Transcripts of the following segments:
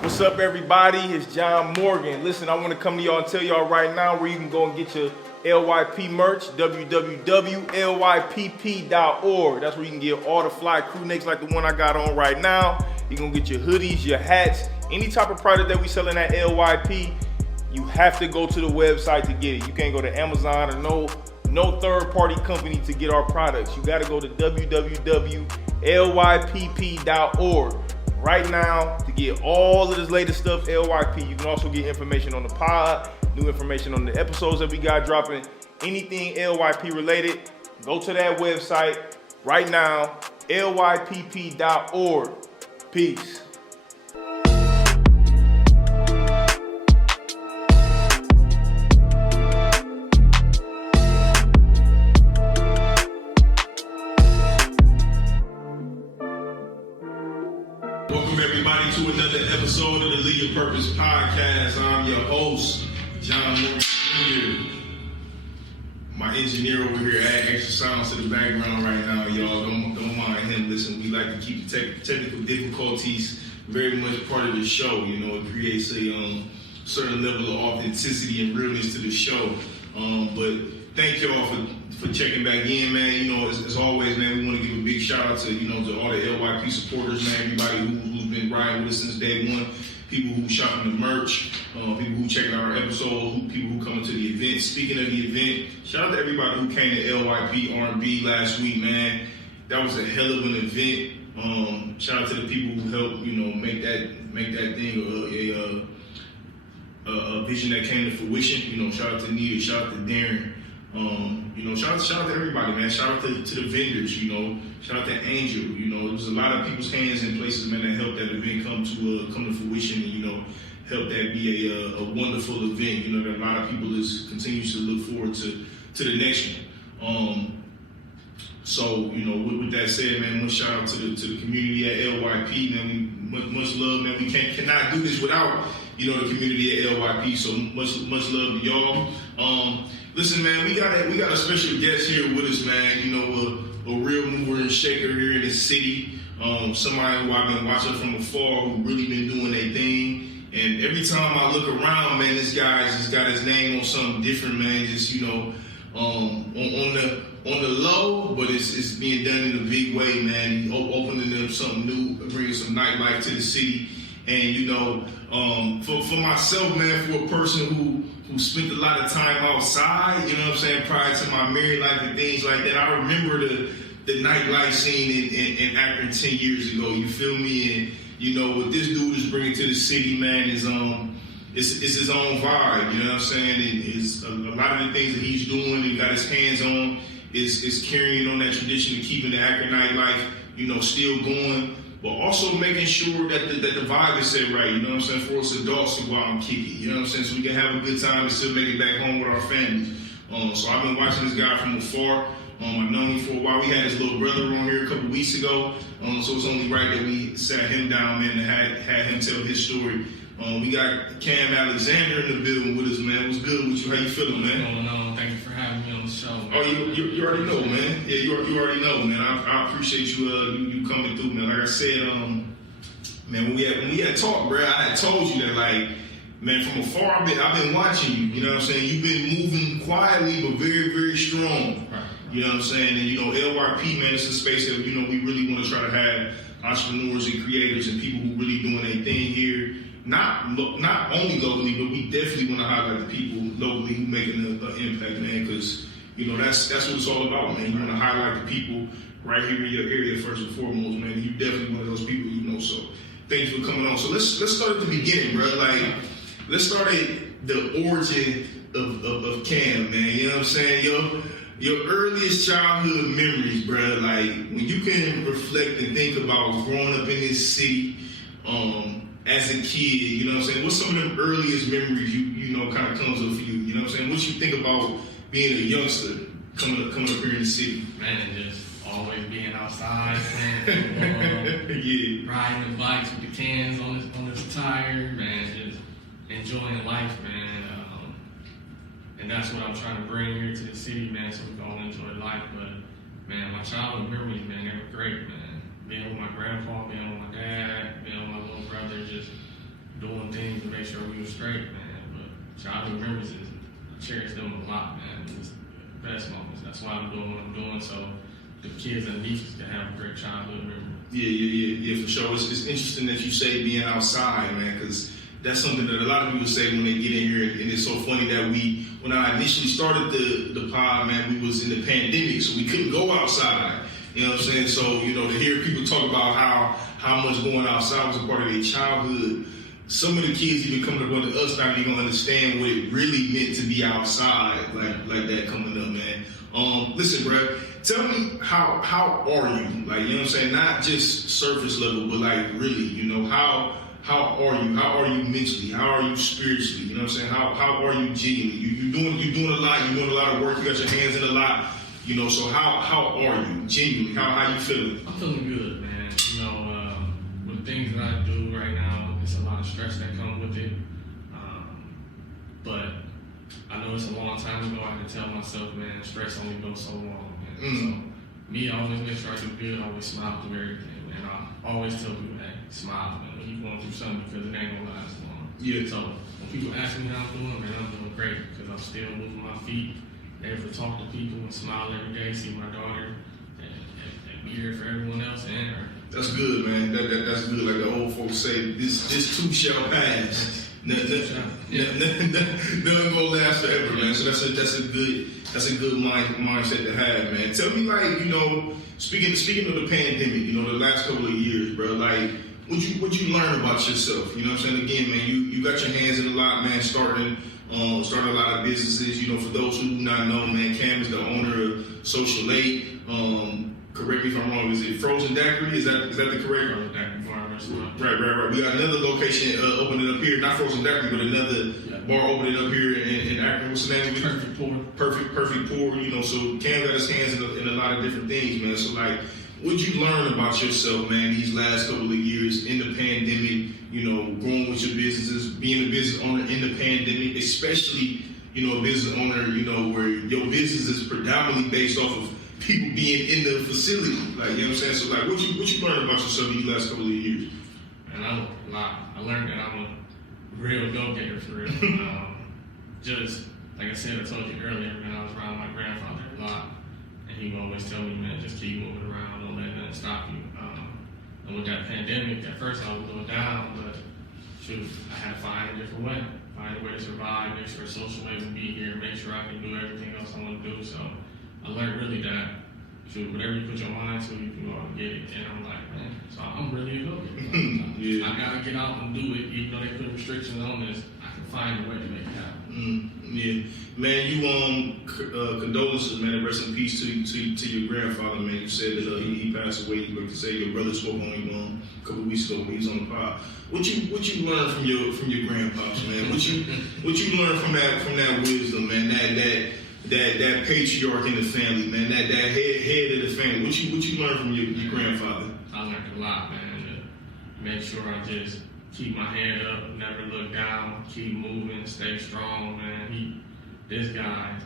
What's up, everybody? It's John Morgan. Listen, I want to come to y'all and tell y'all right now where you can go and get your LYP merch, www.lypp.org. That's where you can get all the fly crew necks like the one I got on right now. You can get your hoodies, your hats, any type of product that we selling at LYP. You have to go to the website to get it. You can't go to Amazon or no third-party company to get our products. You got to go to www.lypp.org right now to get all of this latest stuff LYP. You can also get information on the pod, new information on the episodes that we got dropping, anything LYP related. Go to that website right now, lypp.org. Peace. Welcome everybody to another episode of the Lead Your Purpose podcast. I'm your host, John Morgan Jr. My engineer over here add extra sounds to the background right now, y'all. Don't mind him. Listen, we like to keep the technical difficulties very much part of the show. You know, it creates a certain level of authenticity and realness to the show. But thank y'all for checking back in, man. You know, as always, man, we want to give a big shout out to, to all the LYP supporters, man. Everybody who's been riding with us since day one. People who shopping the merch, people who checking out our episode, people who coming to the event. Speaking of the event, shout out to everybody who came to LYP R&B last week, man. That was a hell of an event. Shout out to the people who helped, make that thing a vision that came to fruition. Shout out to Nita, shout out to Darren. Shout out to everybody, man. Shout out to the vendors, shout out to Angel. There was a lot of people's hands in places, man, that helped that event come to fruition and, help that be a wonderful event, that a lot of people continues to look forward to the next one. With that said, man, much shout out to the community at LYP, man. Much love, man. We cannot do this without, the community at LYP. So much love to y'all. Listen, man, we got a special guest here with us, man. A real mover and shaker here in the city. Somebody who I've been watching from afar, who really been doing their thing. And every time I look around, man, this guy's just got his name on something different, man. Just on the low, but it's being done in a big way, man. Opening up something new, bringing some nightlife to the city. And for myself, man, for a person who spent a lot of time outside, prior to my married life and things like that, I remember the nightlife scene in Akron 10 years ago. You feel me? And what this dude is bringing to the city, man, is it's his own vibe. You know what I'm saying? It's a lot of the things that he's doing and got his hands on is carrying on that tradition of keeping the Akron nightlife, still going. But also making sure that the vibe is set right, for us adults to go out and kick it, so we can have a good time and still make it back home with our families. So I've been watching this guy from afar. I've known him for a while. We had his little brother on here a couple weeks ago, so it's only right that we sat him down, man, and had him tell his story. We got Kameron Alexander in the building with us, man. What's good with you? How you feeling, man? What's going on? Thank you for having me on the show. Oh, you already know, man. Yeah, you already know, man. I appreciate you coming through, man. Like I said, man, when we had talked, bro, I had told you that, like, man, from afar, I've been watching you. You know what I'm saying? You've been moving quietly, but very, very strong. Right. You know what I'm saying? And LYP, man, it's a space that we really want to try to have entrepreneurs and creators and people who really doing their thing here. Not only locally, but we definitely want to highlight the people locally who making an impact, man, because, that's what it's all about, man. You want to highlight the people right here in your area first and foremost, man. You definitely one of those people, so thanks for coming on. So let's start at the beginning, bro. Like, let's start at the origin of Cam, man. You know what I'm saying? Your earliest childhood memories, bro, like, when you can reflect and think about growing up in this city, as a kid, what's some of the earliest memories you kind of comes up for you, what you think about being a youngster coming up here in the city? Man, just always being outside, playing, riding the bikes with the cans on his tire, man, just enjoying life, man. And that's what I'm trying to bring here to the city, man, so we can all enjoy life. But, man, my childhood memories, man, they were great, man. Being with my grandpa, being with my dad, being with my little brother, just doing things to make sure we were straight, man. But childhood memories I cherish them a lot, man. It's the best moments. That's why I'm doing what I'm doing, so the kids and nieces can have a great childhood memory. Yeah, for sure. It's interesting that you say being outside, man, because that's something that a lot of people say when they get in here, and it's so funny that when I initially started the pod, man, we was in the pandemic, so we couldn't go outside. You know what I'm saying? So, to hear people talk about how much going outside was a part of their childhood, some of the kids even coming up to us not even gonna understand what it really meant to be outside, like that coming up, man. Listen, bro, tell me how are you? Like, you know what I'm saying? Not just surface level, but like really, how are you? How are you mentally? How are you spiritually? You know what I'm saying? How are you genuinely? You're doing a lot. You're doing a lot of work. You got your hands in a lot. So how are you genuinely? How you feeling? I'm feeling good, man. With the things that I do right now, it's a lot of stress that comes with it. But I know it's a long time ago. I had to tell myself, man, stress only goes so long, man. So me, I always make sure I do good. I always smile through everything, man. I always tell people, hey, smile, man, when you're going through something, because it ain't gonna last long. Yeah. So when people ask me how I'm doing, man, I'm doing great because I'm still moving my feet, able to talk to people and smile every day, see my daughter, and be here for everyone else and her. That's good, man. That's good. Like the old folks say, this too shall pass. Nothing gonna last forever, man. So that's a good mindset to have, man. Tell me, like, speaking of the pandemic, the last couple of years, bro, like, what you learn about yourself? You know what I'm saying? Again, man, you got your hands in a lot, man. Starting a lot of businesses. For those who do not know, man, Cam is the owner of Social 8. Correct me if I'm wrong. Is it Frozen Daiquiri? Is that the correct? Frozen Daiquiri Bar restaurant. Right. We got another location opening up here. Not Frozen Daiquiri, but another bar opening up here in Akron. What's the name of it? Perfect Pour. Perfect Pour. So Cam got his hands in a lot of different things, man. So like, what'd you learn about yourself, man, these last couple of years in the pandemic? Growing with your businesses, being a business owner in the pandemic, especially a business owner, where your business is predominantly based off of people being in the facility, like, you know what I'm saying? So like, what you learned about yourself these last couple of years? And I learned that I'm a real go-getter for real. Just like I said, I told you earlier, man, I was around my grandfather a lot, and he would always tell me, man, just keep moving around, don't let nothing stop you. And with that pandemic, at first I was a little down, but shoot, I had to find a different way, to survive, make sure social way would be here, make sure I can do everything else I want to do. So I learned really that, shoot, whatever you put your mind to, you can go out and get it. And I'm like, man, so I'm really a go-getter. I gotta get out and do it, even though they put restrictions on this. I can find a way to make it happen. Yeah, man. You condolences, man. Rest in peace to your grandfather, man. You said that he passed away. You to say your brother spoke on him a couple of weeks ago when he was on the pod. What you learned from your grandpops, man? What you learned from that wisdom, man? That patriarch in the family, man. That head of the family. What you learned from your grandfather? I learned a lot, man. To make sure I just keep my head up, never look down, keep moving, stay strong, man. This guy,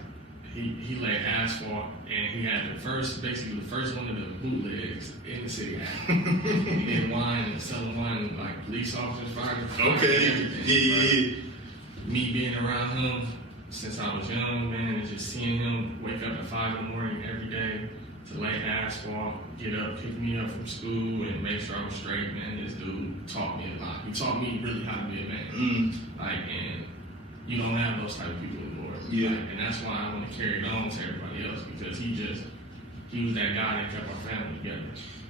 he laid asphalt, and he had the first one of the bootlegs in the city. He did wine and selling wine, like police officers, firefighters, everything. Yeah. Me being around him since I was young, man, and just seeing him wake up at 5 in the morning every day to lay asphalt, get up, pick me up from school, and make sure I was straight, man. This dude taught me a lot. He taught me really how to be a man. And you don't have those type of people anymore. Yeah. And that's why I want to carry it on to everybody else, because he was that guy that kept our family together.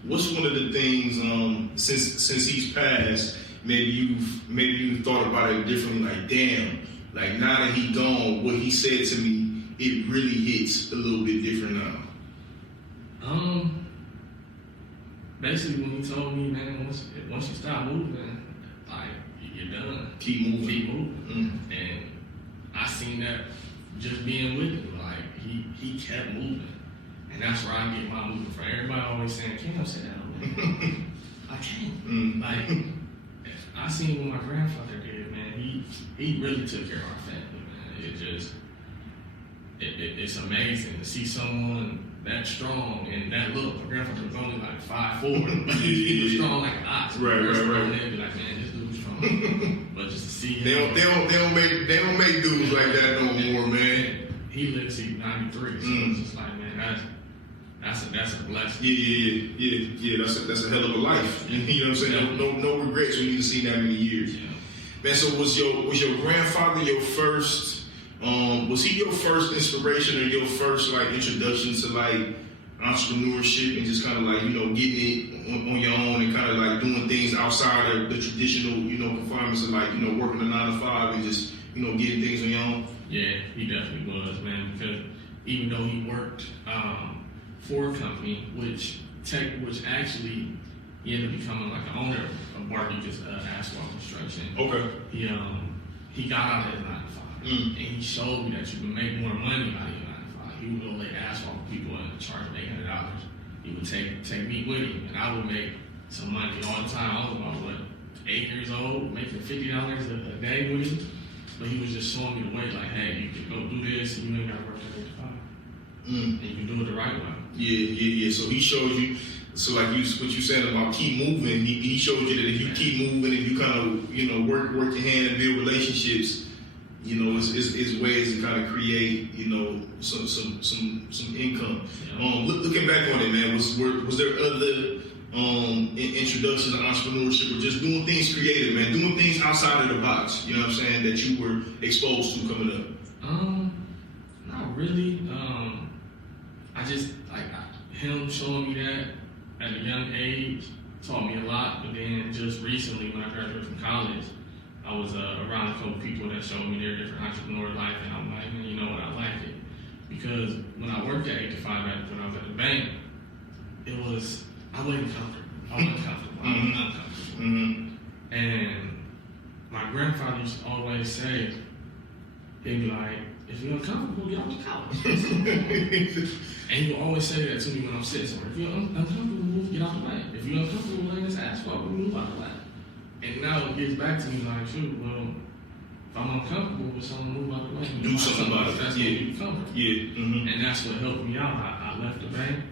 What's one of the things since he's passed, maybe you've thought about it differently? Like, damn, like now that he's gone, what he said to me, it really hits a little bit different now. Basically, when he told me, man, once you stop moving, like, you're done. Keep moving. And I seen that just being with him. Like, he kept moving. And that's where I get my moving from. Everybody always saying, Cam, sit down. I can't. Like, I seen what my grandfather did, man. He really took care of our family, man. It's amazing to see someone that strong and that look. My grandfather was only like 5'4", but he was strong like an ox. Right. They'd be like, man, this dude's strong. But see They don't make dudes like that no more, man. He lives to 93, so it's just like, man, that's a blessing. Yeah. That's a hell of a life. You know what I'm saying? No regrets when you've seen that many years. Yeah. Man, so was your grandfather your first? Was he your first inspiration or your first like introduction to like entrepreneurship and just kind of like getting it on your own and kind of like doing things outside of the traditional confinements of like working a 9 to 5 and just getting things on your own? Yeah, he definitely was, man. Because even though he worked for a company, which actually he ended up becoming like an owner of Barbecue's asphalt construction. Okay. He got out of his 9 to 5, and he showed me that you can make more money out of your 9 to 5. He would go lay asphalt for people and charge $800. He would take me with him, and I would make some money all the time. I was about 8 years old, making $50 a day with him. But he was just showing me the way, like, hey, you can go do this, and you ain't got to work at 8 to 5. And you can do it the right way. Yeah. So he showed you. So like what you said about keep moving, he showed you that if you keep moving and you kind of work your hand and build relationships, is ways to kind of create some income. Yeah. Looking back on it, man, was there other introduction to entrepreneurship or just doing things creative, man, doing things outside of the box? You know what I'm saying, that you were exposed to coming up? Not really. I just him showing me that at a young age taught me a lot. But then just recently, when I graduated from college, I was around a couple people that showed me their different entrepreneur life, and I'm like, man, you know what, I like it. Because when I worked at 8 to 5, when I was at the bank, I wasn't comfortable. I was uncomfortable. And my grandfather used to always say, he'd be like, if you're uncomfortable, get off the couch. And he would always say that to me when I'm sitting somewhere. If you're uncomfortable, get out the way. If you're uncomfortable laying this asphalt, move out the way. And now it gets back to me like, shoot, well, if I'm uncomfortable with someone, move out the way. Do something about it. That's what you comfort. Yeah. And that's what helped me out. I left the bank,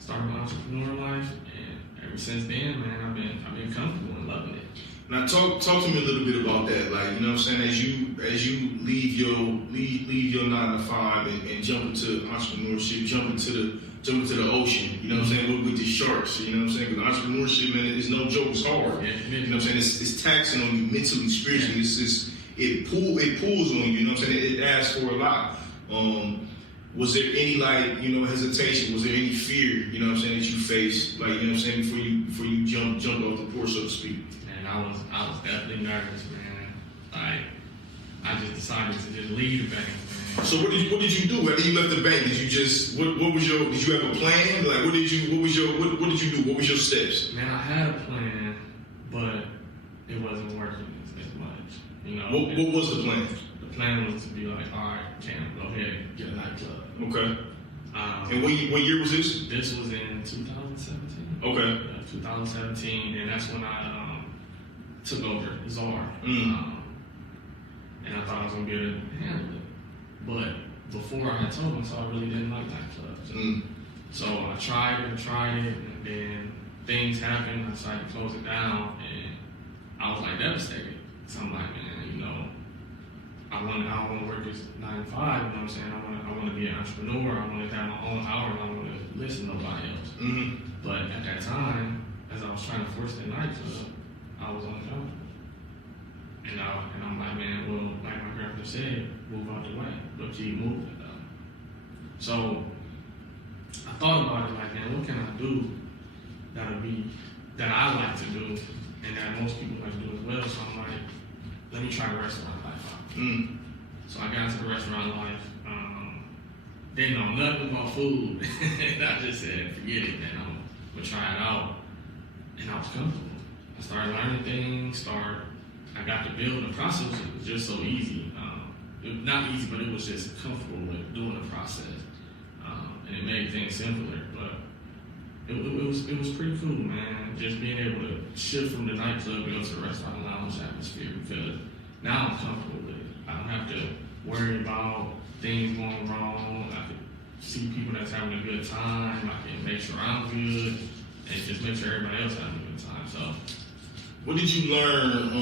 started my entrepreneur life, and ever since then, man, I've been comfortable and loving it. Now talk to me a little bit about that. Like, you know what I'm saying, as you leave your 9 to 5 and jump into entrepreneurship, jump into the ocean, you know what I'm saying, with the sharks, you know what I'm saying? Because entrepreneurship, man, is no joke, it's hard. Yeah, you know what I'm saying? It's taxing on you mentally, spiritually. It pulls on you, you know what I'm saying? It asks for a lot. Was there any hesitation? Was there any fear, you know what I'm saying, that you faced, like, you know what I'm saying, before you jumped off the porch, so to speak? And I was definitely nervous, man. I just decided to just leave the bank, man. So what did you do after you left the bank? Did you just did you have a plan? Like what did you do? What was your steps? Man, I had a plan, but it wasn't working as much. What was the plan? The plan was to be like, all right, Cam, go ahead and get a nightclub. Okay. And what year was this? This was in 2017. Okay. 2017, and that's when I took over Czar. And I thought I was going to be able to handle it. But before I had told him, so I really didn't like nightclubs. So I tried it, and then things happened. I decided to close it down, and I was like devastated. So I'm like, man, I don't want to work this 9 to 5. You know what I'm saying? I want to be an entrepreneur. I want to have my own hour, and I want to listen to nobody else. But at that time, as I was trying to force the nightclub, I was uncomfortable. And I'm like, man, well, like my grandfather said, move out the way, but keep moving though. So I thought about it, like, man, what can I do that I like to do and that most people like to do as well? So I'm like, let me try the restaurant life out. So I got into the restaurant life. Didn't know nothing about food. And I just said, forget it, man, I'm gonna try it out. And I was comfortable. I started learning things, I got to build. The process was just so easy. Not easy, but it was just comfortable with doing the process. And it made things simpler, but it was pretty cool, man. Just being able to shift from the nightclub and go to the restaurant lounge atmosphere, because now I'm comfortable with it. I don't have to worry about things going wrong. I can see people that's having a good time. I can make sure I'm good and just make sure everybody else having a good time. So What did you learn?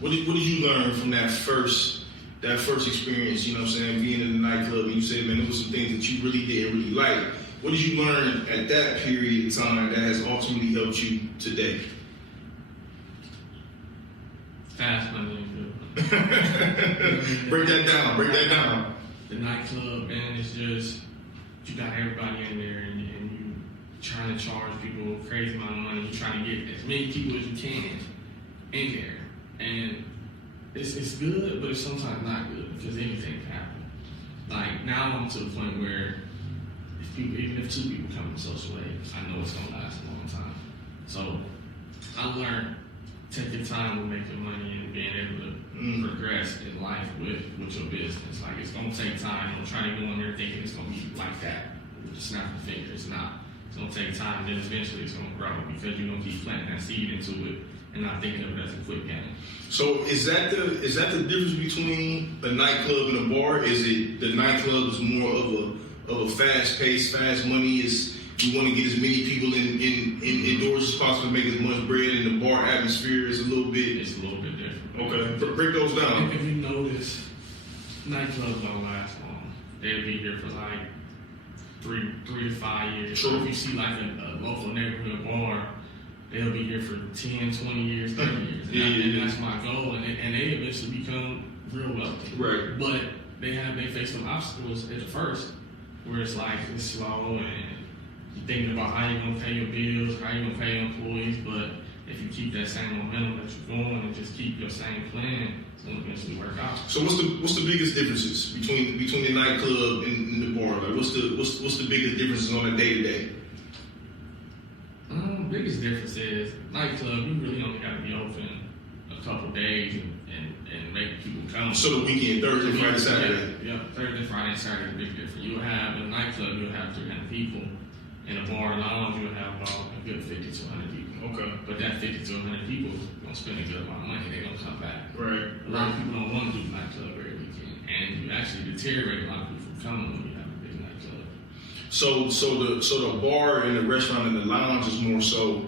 What did you learn from that first experience? You know what I'm saying? Being in the nightclub, and you said, man, there was some things that you really didn't really like. What did you learn at that period of time that has ultimately helped you today? Fast money ain't good. Break that down. The nightclub, man, it's just, you got everybody in there and you trying to charge people a crazy amount of money. You're trying to get as many people as you can in there. And it's good, but it's sometimes not good because anything can happen. Like, now I'm to the point where even if 2 people come in social aid, I know it's gonna last a long time. So I learned, take your time with making money and being able to progress in life with your business. Like, it's gonna take time. Don't try to go in there thinking it's gonna be like that with a snap of the finger. It's not. It's gonna take time, then eventually it's gonna grow because you're gonna keep planting that seed into it and not thinking of it as a quick game. So is that the difference between a nightclub and a bar? Is it the nightclub is more of a fast pace, fast money? Is you want to get as many people indoors as possible to make as much bread, and the bar atmosphere is a little bit. It's a little bit different. Okay, break those down. If you notice, nightclubs don't last long. They'll be here for like 3 to 5 years. True. So if you see like a local neighborhood bar, they'll be here for 10, 20 years, 30 years. And that's my goal. And they eventually become real wealthy. Right. But they face some obstacles at the first, where it's like it's slow and you're thinking about how you're gonna pay your bills, how you're gonna pay your employees. But if you keep that same momentum that you're going and just keep your same plan, it's gonna eventually work out. So what's the biggest differences between the nightclub and the bar? Like what's the biggest differences on a day to day? Biggest difference is nightclub, you really only got to be open a couple days and make people come. So the weekend, Thursday, Friday, Saturday. Yeah, Thursday, Friday, Saturday is a big difference. You'll have in a nightclub, you'll have 300 people. In a bar lounge, you'll have about a good 50 to 100 people. Okay. But that 50 to 100 people gonna spend a good amount of money. They're gonna come back. Right. A lot of people don't want to do nightclub every weekend, and you actually deteriorate a lot of people from coming when you have a big nightclub. So the bar and the restaurant and the lounge is more so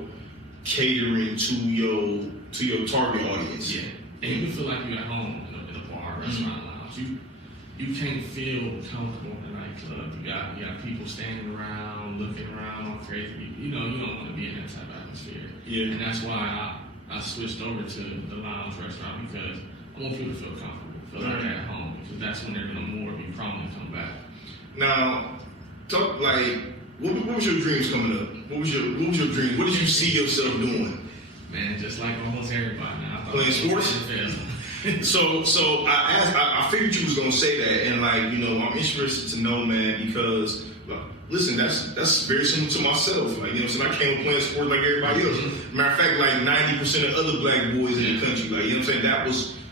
catering to your target audience. Yeah, and you can feel like you're at home in a bar, restaurant, lounge. You can't feel comfortable in a nightclub. You got people standing around, looking around, all crazy. You don't want to be in that type of atmosphere. Yeah. And that's why I switched over to the lounge restaurant because I want people to feel comfortable, feel like they're at home, because that's when they're gonna more be prone to come back. Now, talk like what was your dreams coming up? What was your dream? What did you see yourself doing? Man, just like almost everybody now. Playing sports? So I figured you was gonna say that, and like, you know, I'm interested to know, man, because listen, that's very similar to myself. Like, you know, so I came up playing sports like everybody else. Matter of fact, like 90% of other black boys in the country, like, you know what I'm saying,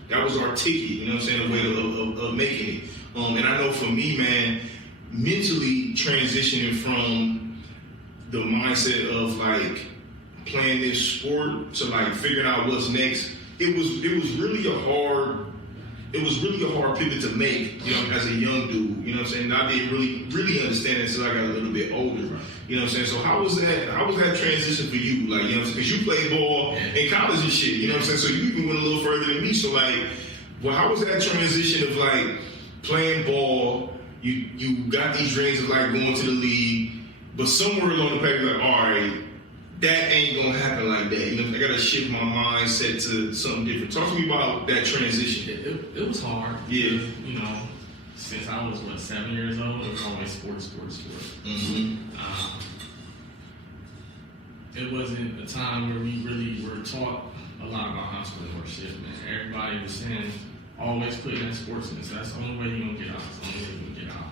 that was our ticket, you know what I'm saying, a way of making it. And I know for me, man, mentally transitioning from the mindset of like playing this sport to like figuring out what's next, it was really a hard pivot to make, you know, as a young dude. You know what I'm saying? I didn't really understand it until I got a little bit older. You know what I'm saying? So how was that transition for you? Like, you know what I'm saying? Because you played ball in college and shit, you know what I'm saying? So you even went a little further than me. So like, well, how was that transition of like playing ball? You got these dreams of like going to the league, but somewhere along the paper, like, all right, that ain't gonna happen like that. You know, I gotta shift my mindset to something different. Talk to me about that transition. It was hard. Yeah. You know, since I was 7 years old, it was always sports. Mm-hmm. It wasn't a time where we really were taught a lot about entrepreneurship. Man, everybody was saying, always put in that sports in. So that's the only way you're gonna get out. It's the only way you're gonna get out.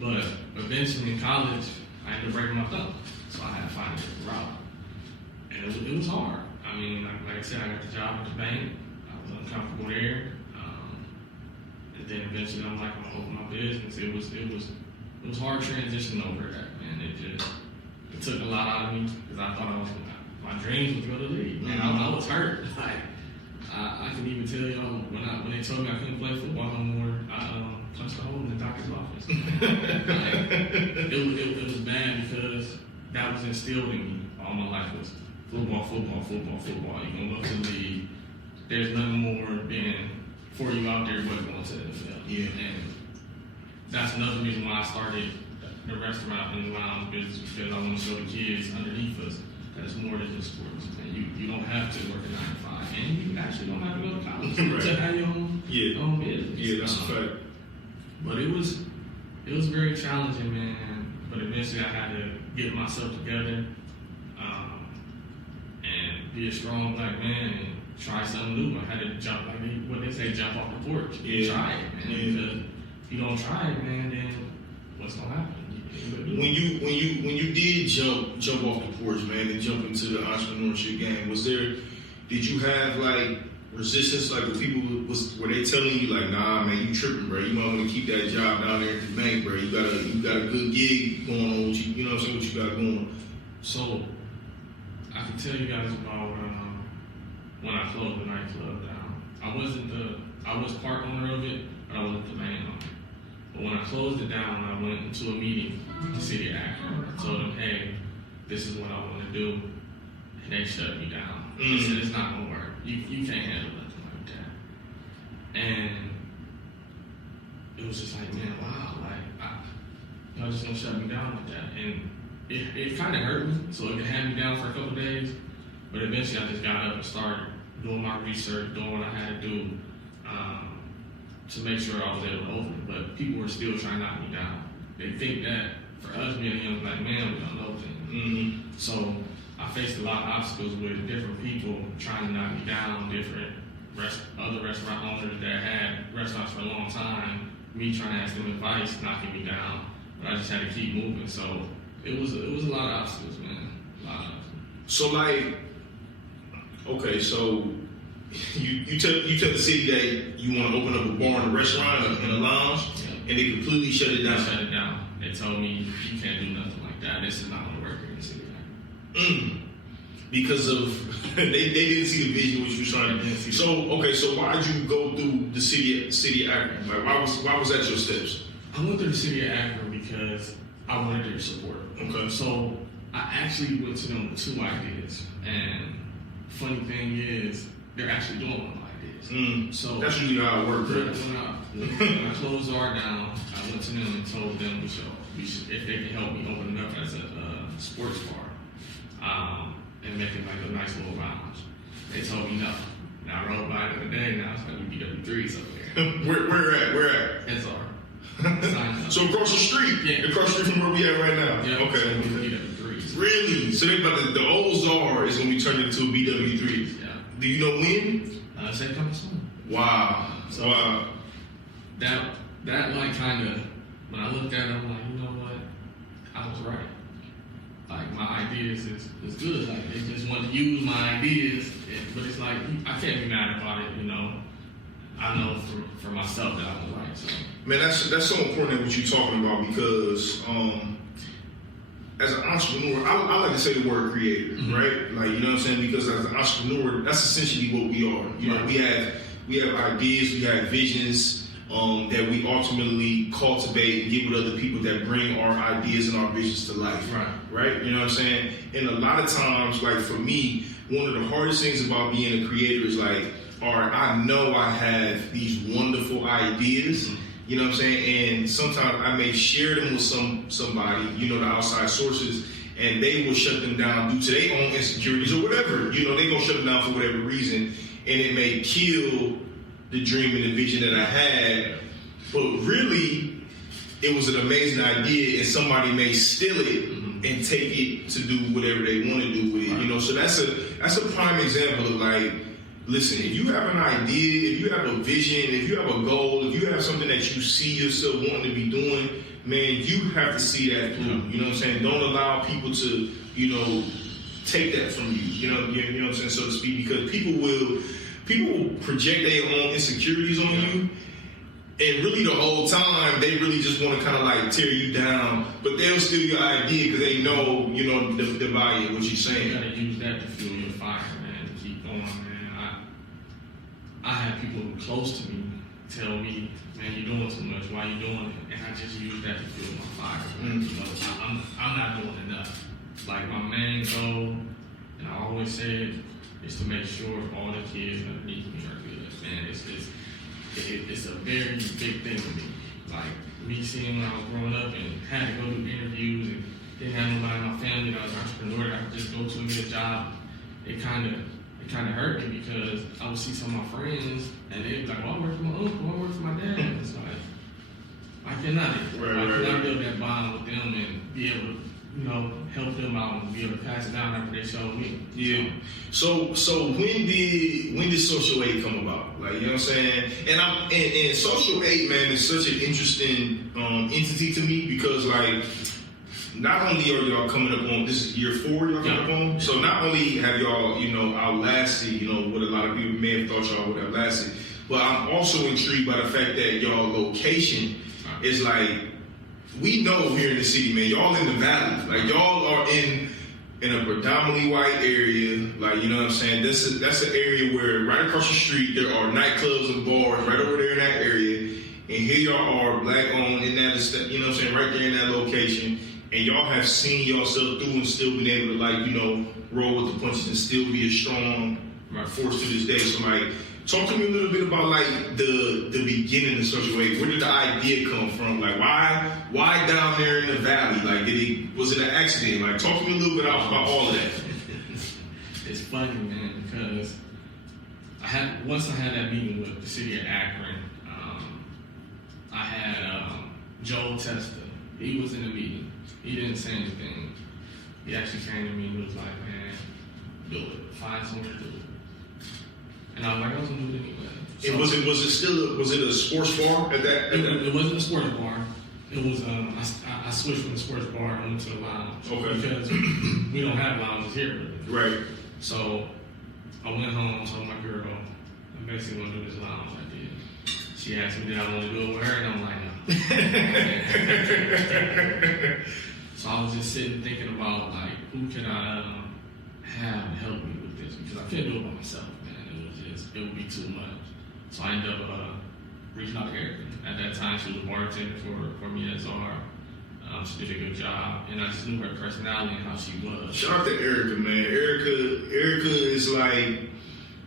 But eventually in college, I ended up breaking my thumb, so I had to find a different route. And it was hard. I mean, like I said, I got the job at the bank. I was uncomfortable there. And then eventually I'm like, I'm gonna open my business. It was hard transitioning over that, man. It took a lot out of me because I thought my dreams was going to leave. Man, I was hurt. Like, I can even tell y'all when they told me I couldn't play football no more, I punched a hole in the doctor's office. Like, it was bad because that was instilled in me all my life was football. You're gonna go to the league. There's nothing more than for you out there but going to the NFL. Yeah. And that's another reason why I started the restaurant and lounge business, because I want to show the kids underneath us that it's more than just sports. And you don't have to work a 9 to 5, and you actually don't have to go to college Right. to have your own business. Yeah, that's a fact. But it was very challenging, man. But eventually, I had to get myself together and be a strong black man and try something new. I had to jump, like what they say, jump off the porch. Yeah. Try it, man. Yeah. Because if you don't try it, man, then what's gonna happen? When you did jump off the porch, man, and jump into the entrepreneurship game, did you have like resistance, like when people were they telling you like, nah, man, you tripping, bro, you might want to keep that job down there at the bank, bro, you got a good gig going on with you know what I'm saying, what you got going? So I can tell you guys about when I closed the nightclub down. I was part owner of it, but I wasn't the main owner. But when I closed it down, I went into a meeting with the city of Akron. I told them, hey, this is what I want to do. And they shut me down. They said, it's not going to work. You can't handle nothing like that. And it was just like, man, wow. Like, y'all just going to shut me down like that. And it kind of hurt me. So it had me down for a couple days. But eventually I just got up and started doing my research, doing what I had to do. To make sure I was able to open it, but people were still trying to knock me down. They think that for us being a young black man, we don't know things. Mm-hmm. So I faced a lot of obstacles with different people trying to knock me down, different other restaurant owners that had restaurants for a long time, me trying to ask them advice, knocking me down, but I just had to keep moving. So it was a lot of obstacles, man, a lot of obstacles. So like, okay, so you tell the city that you want to open up a bar and a restaurant and a lounge, and they completely shut it down. They shut it down. They told me you can't do nothing like that. This is not going to work here in the city. Because of they didn't see the vision which you were trying to. So why did you go through the city of Akron? Like why was that your steps? I went through the city of Akron because I wanted their support. Okay. So I actually went to them with 2 ideas, and funny thing is, they're actually doing one of my ideas. So that's usually how it works. When I closed our down, I went to them and told them we should if they can help me open it up as a sports bar, and make it like a nice little lounge. They told me no. Now I rode by it today. Now it's like BW3s up there. Where at? SR. So across the street. Yeah. Across the street from where we at right now. Yeah. Okay. So BW3s. Really? So they about the old czar is gonna be turned into a BW3. Yeah. Do you know when? Say coming soon. Wow. So that like kind of, when I looked at it, I'm like, you know what? I was right. Like my ideas is good. Like they just want to use my ideas, but it's like I can't be mad about it. You know, I know for myself that I was right. So. Man, that's so important what you're talking about because as an entrepreneur, I like to say the word creator, right? Like you know what I'm saying? Because as an entrepreneur, that's essentially what we are. You know, we have ideas, we have visions that we ultimately cultivate and give with other people that bring our ideas and our visions to life. Right? You know what I'm saying? And a lot of times, like for me, one of the hardest things about being a creator is like, all right, I know I have these wonderful ideas. You know what I'm saying? And sometimes I may share them with somebody, you know, the outside sources, and they will shut them down due to their own insecurities or whatever. You know, they're going to shut them down for whatever reason, and it may kill the dream and the vision that I had. But really, it was an amazing idea, and somebody may steal it and take it to do whatever they want to do with it. You know, so that's a prime example of like, listen, if you have an idea, if you have a vision, if you have a goal, if you have something that you see yourself wanting to be doing, man, you have to see that through. You know what I'm saying? Don't allow people to, you know, take that from you. You know what I'm saying, so to speak, because people will project their own insecurities on you. And really the whole time, they really just want to kind of like tear you down, but they'll steal your idea because they know, you know, the value of what you're saying. You gotta use that to fuel your fire, man, to keep going, man. I had people close to me tell me, man, you're doing too much, why you doing it? And I just use that to fuel my fire. You know, I'm not doing enough. Like my main goal And I always said is to make sure all the kids underneath me are good. Man, it's a very big thing to me. Like me seeing when I was growing up and had to go do interviews and didn't have nobody in my family that was an entrepreneur that I could just go to and get a job. It kind of hurt me because I would see some of my friends and they'd be like, well, I work for my uncle, I work for my dad. And it's like, I cannot build that bond with them and be able to, help them out and be able to pass it down after they show me. Yeah. So when did social aid come about? Like, you know what I'm saying? And social aid, man, is such an interesting entity to me because, like, not only are y'all coming up on, this is year 4 y'all coming up on, so not only have y'all, outlasted, what a lot of people may have thought y'all would have lasted, but I'm also intrigued by the fact that y'all location is like, we know here in the city, man, y'all in the valley, like y'all are in a predominantly white area, like, you know what I'm saying? That's an area where right across the street there are nightclubs and bars right over there in that area, and here y'all are black owned in that, you know what I'm saying, right there in that location. And y'all have seen yourself through and still been able to, like, roll with the punches and still be a strong force to this day. So, like, talk to me a little bit about, like, the beginning of social aid. Where did the idea come from? Like, why down there in the valley? Like, was it an accident? Like, talk to me a little bit about all of that. It's funny, man, because once I had that meeting with the city of Akron, I had Joel Testa. He was in the meeting. He didn't say anything. He actually came to me and was like, man, do it. Find someone to do it. And I was like, I was going to do it anyway. So, was it a sports bar at that? It wasn't a sports bar. It was, I switched from the sports bar and went to the lounge. Okay. Because we don't have lounges here. Really. Right. So I went home, told my girl, I basically want to do this lounge. I did. She asked me, did I want to do it with her? And I'm like, no. So I was just sitting thinking about, like, who can I have to help me with this? Because I couldn't do it by myself, man. It would be too much. So I ended up reaching out to Erica. At that time, she was a bartender for me at Czar. She did a good job, and I just knew her personality and how she was. Shout out to Erica, man. Erica is like,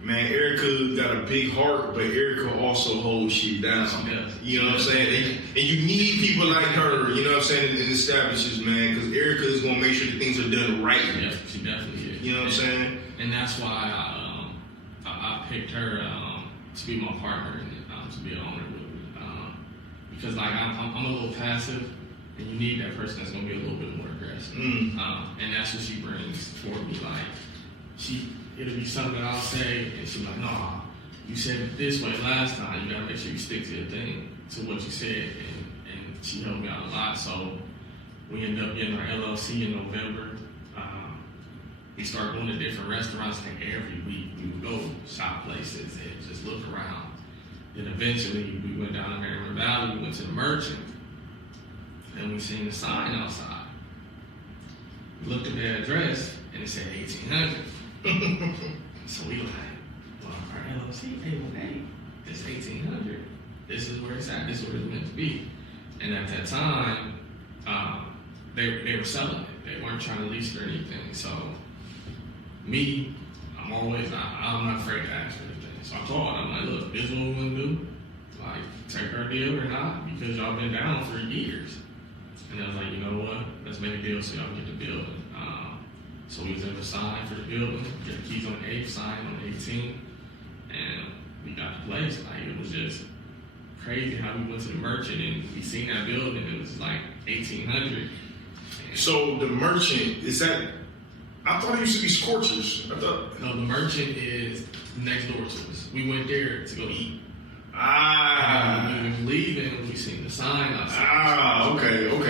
man, Erica got a big heart, but Erica also holds shit down. Yes. You know what I'm saying? And you need people like her, you know what I'm saying, in establishes, man, because Erica is going to make sure that things are done right. Yeah, she definitely is. You know what I'm saying? And that's why I picked her to be my partner and to be an owner with me. Because, like, I'm a little passive, and you need that person that's going to be a little bit more aggressive. And that's what she brings toward me. Like, it'll be something that I'll say, and she'll be like, nah, you said it this way last time. You gotta make sure you stick to the thing, to what you said. And she helped me out a lot. So we ended up getting our LLC in November. We started going to different restaurants like every week. We would go shop places and just look around. Then eventually we went down to Kameron Valley, we went to the Merchant, and we seen the sign outside. We looked at the address and it said 1800. So we like, well, our LLC, 818, it's 1800. This is where it's at. This is where it's meant to be. And at that time, they were selling it. They weren't trying to lease it or anything. So me, I'm not afraid to ask for anything. So I called. I'm like, look, this is what we want to do. Like, take our deal or not, because y'all been down for years. And I was like, you know what? Let's make a deal so y'all can get the building. So we was able to sign for the building, get the keys on the 8th, sign on the 18th, and we got the place. Like, it was just crazy how we went to the Merchant and we seen that building. It was like 1800. So the Merchant, is that, I thought it used to be Scorchers. No, the Merchant is next door to us. We went there to go eat. When we were leaving, we seen the sign outside. Okay. And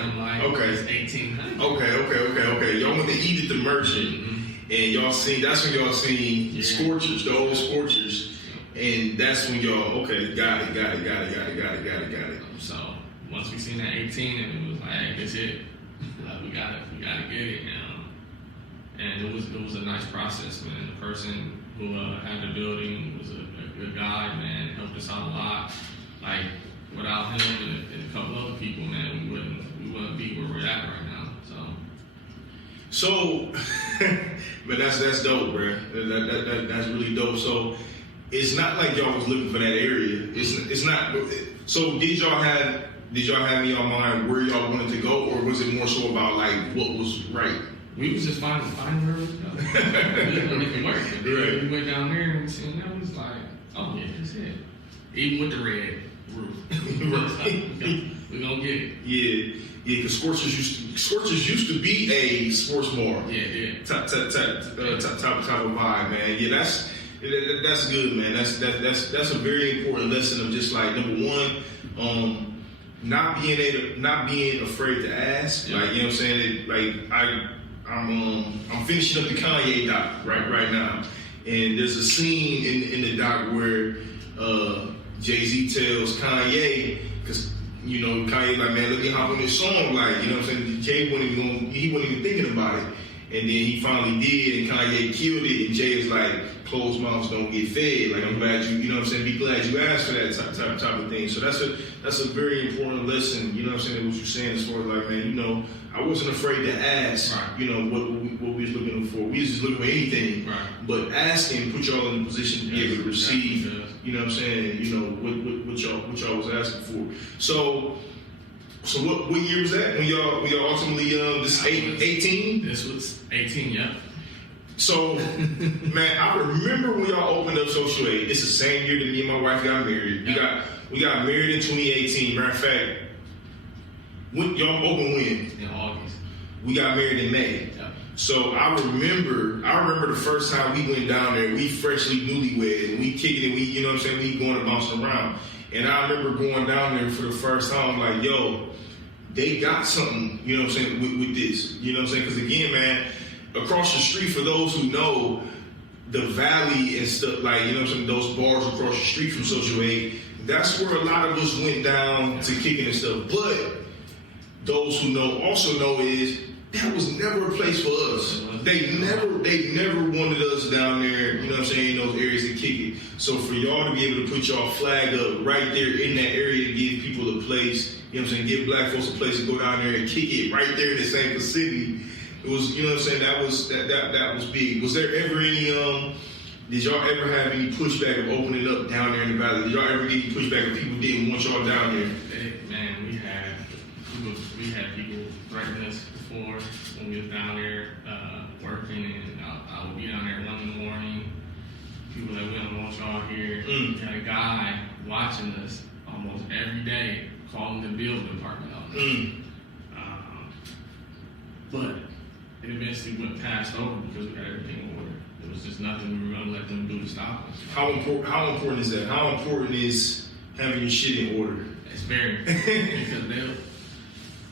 I'm like, it's 1800. Okay. Y'all went to eat at the Merchant, and y'all seen, that's when y'all seen Scorchers, the old Scorchers, and that's when y'all, got it. So once we seen that 18, and it was like, hey, that's it. We gotta get it now. And it was a nice process, man. The person who had the building was a good guy, man. Helped us out a lot. Like, without him and a couple other people, man, we wouldn't be where we're at right now. So But that's dope, bro. That's really dope. So it's not like y'all was looking for that area. It's not. So did y'all have in your mind where y'all wanted to go, or was it more so about like what was right? We was just finding where we was going. We was gonna make it work. Right. We went down there and seen that, was like, oh yeah, that's it. Even with the red roof. We're gonna get it. Yeah, because Scorchers used to be a sports bar. Yeah. Type of vibe, man. Yeah, that's good, man. That's a very important lesson of just like number one, not being afraid to ask. Yeah. Like, you know what I'm saying? Like I'm finishing up the Kanye doc right now, and there's a scene in the doc where Jay-Z tells Kanye, because you know Kanye's like, man, let me hop on this song, like, you know what I'm saying? Jay wasn't even thinking about it, and then he finally did, and Kanye killed it, and Jay is like, closed mouths don't get fed. Like, I'm glad you know what I'm saying? Be glad you asked for that type of thing. So that's a very important lesson, you know what I'm saying, what you're saying as far as like, man, you know, I wasn't afraid to ask, right. You know, what we was looking for. We was just looking for anything, Right. But asking put y'all in a position to be able to receive, you know what I'm saying, you know, what y'all was asking for. So what year was that when y'all ultimately this 18? This was 18, yeah. So, man, I remember when y'all opened up Social Aid. It's the same year that me and my wife got married. We got married in 2018. Matter of fact, y'all opened when? In August. We got married in May. Yeah. So I remember the first time we went down there. We freshly newlywed, and we kicked it. We, you know what I'm saying, we going to bouncing around. And I remember going down there for the first time. I'm like, yo, they got something. You know what I'm saying with this. You know what I'm saying? Because again, man, across the street, for those who know the Valley and stuff, like, you know what I'm saying, those bars across the street from Social Aid, that's where a lot of us went down to kicking and stuff. But those who know also know is that was never a place for us. They never wanted us down there, you know what I'm saying, in those areas to kick it. So for y'all to be able to put y'all flag up right there in that area to give people a place, you know what I'm saying, give black folks a place to go down there and kick it right there in the same vicinity. It was, you know what I'm saying, that was big. Was there ever any did y'all ever have any pushback of opening up down there in the Valley? Did y'all ever get any pushback if people didn't want y'all down there? Man, we had people threaten us before when we was down there working, and I would be down there at 1 in the morning. People that we don't want y'all here. We had a guy watching us almost every day, calling the building department on us. But it eventually went passed over because we had everything in order. There was just nothing we were going to let them do to stop us. How important is that? How important is having your shit in order? It's very important because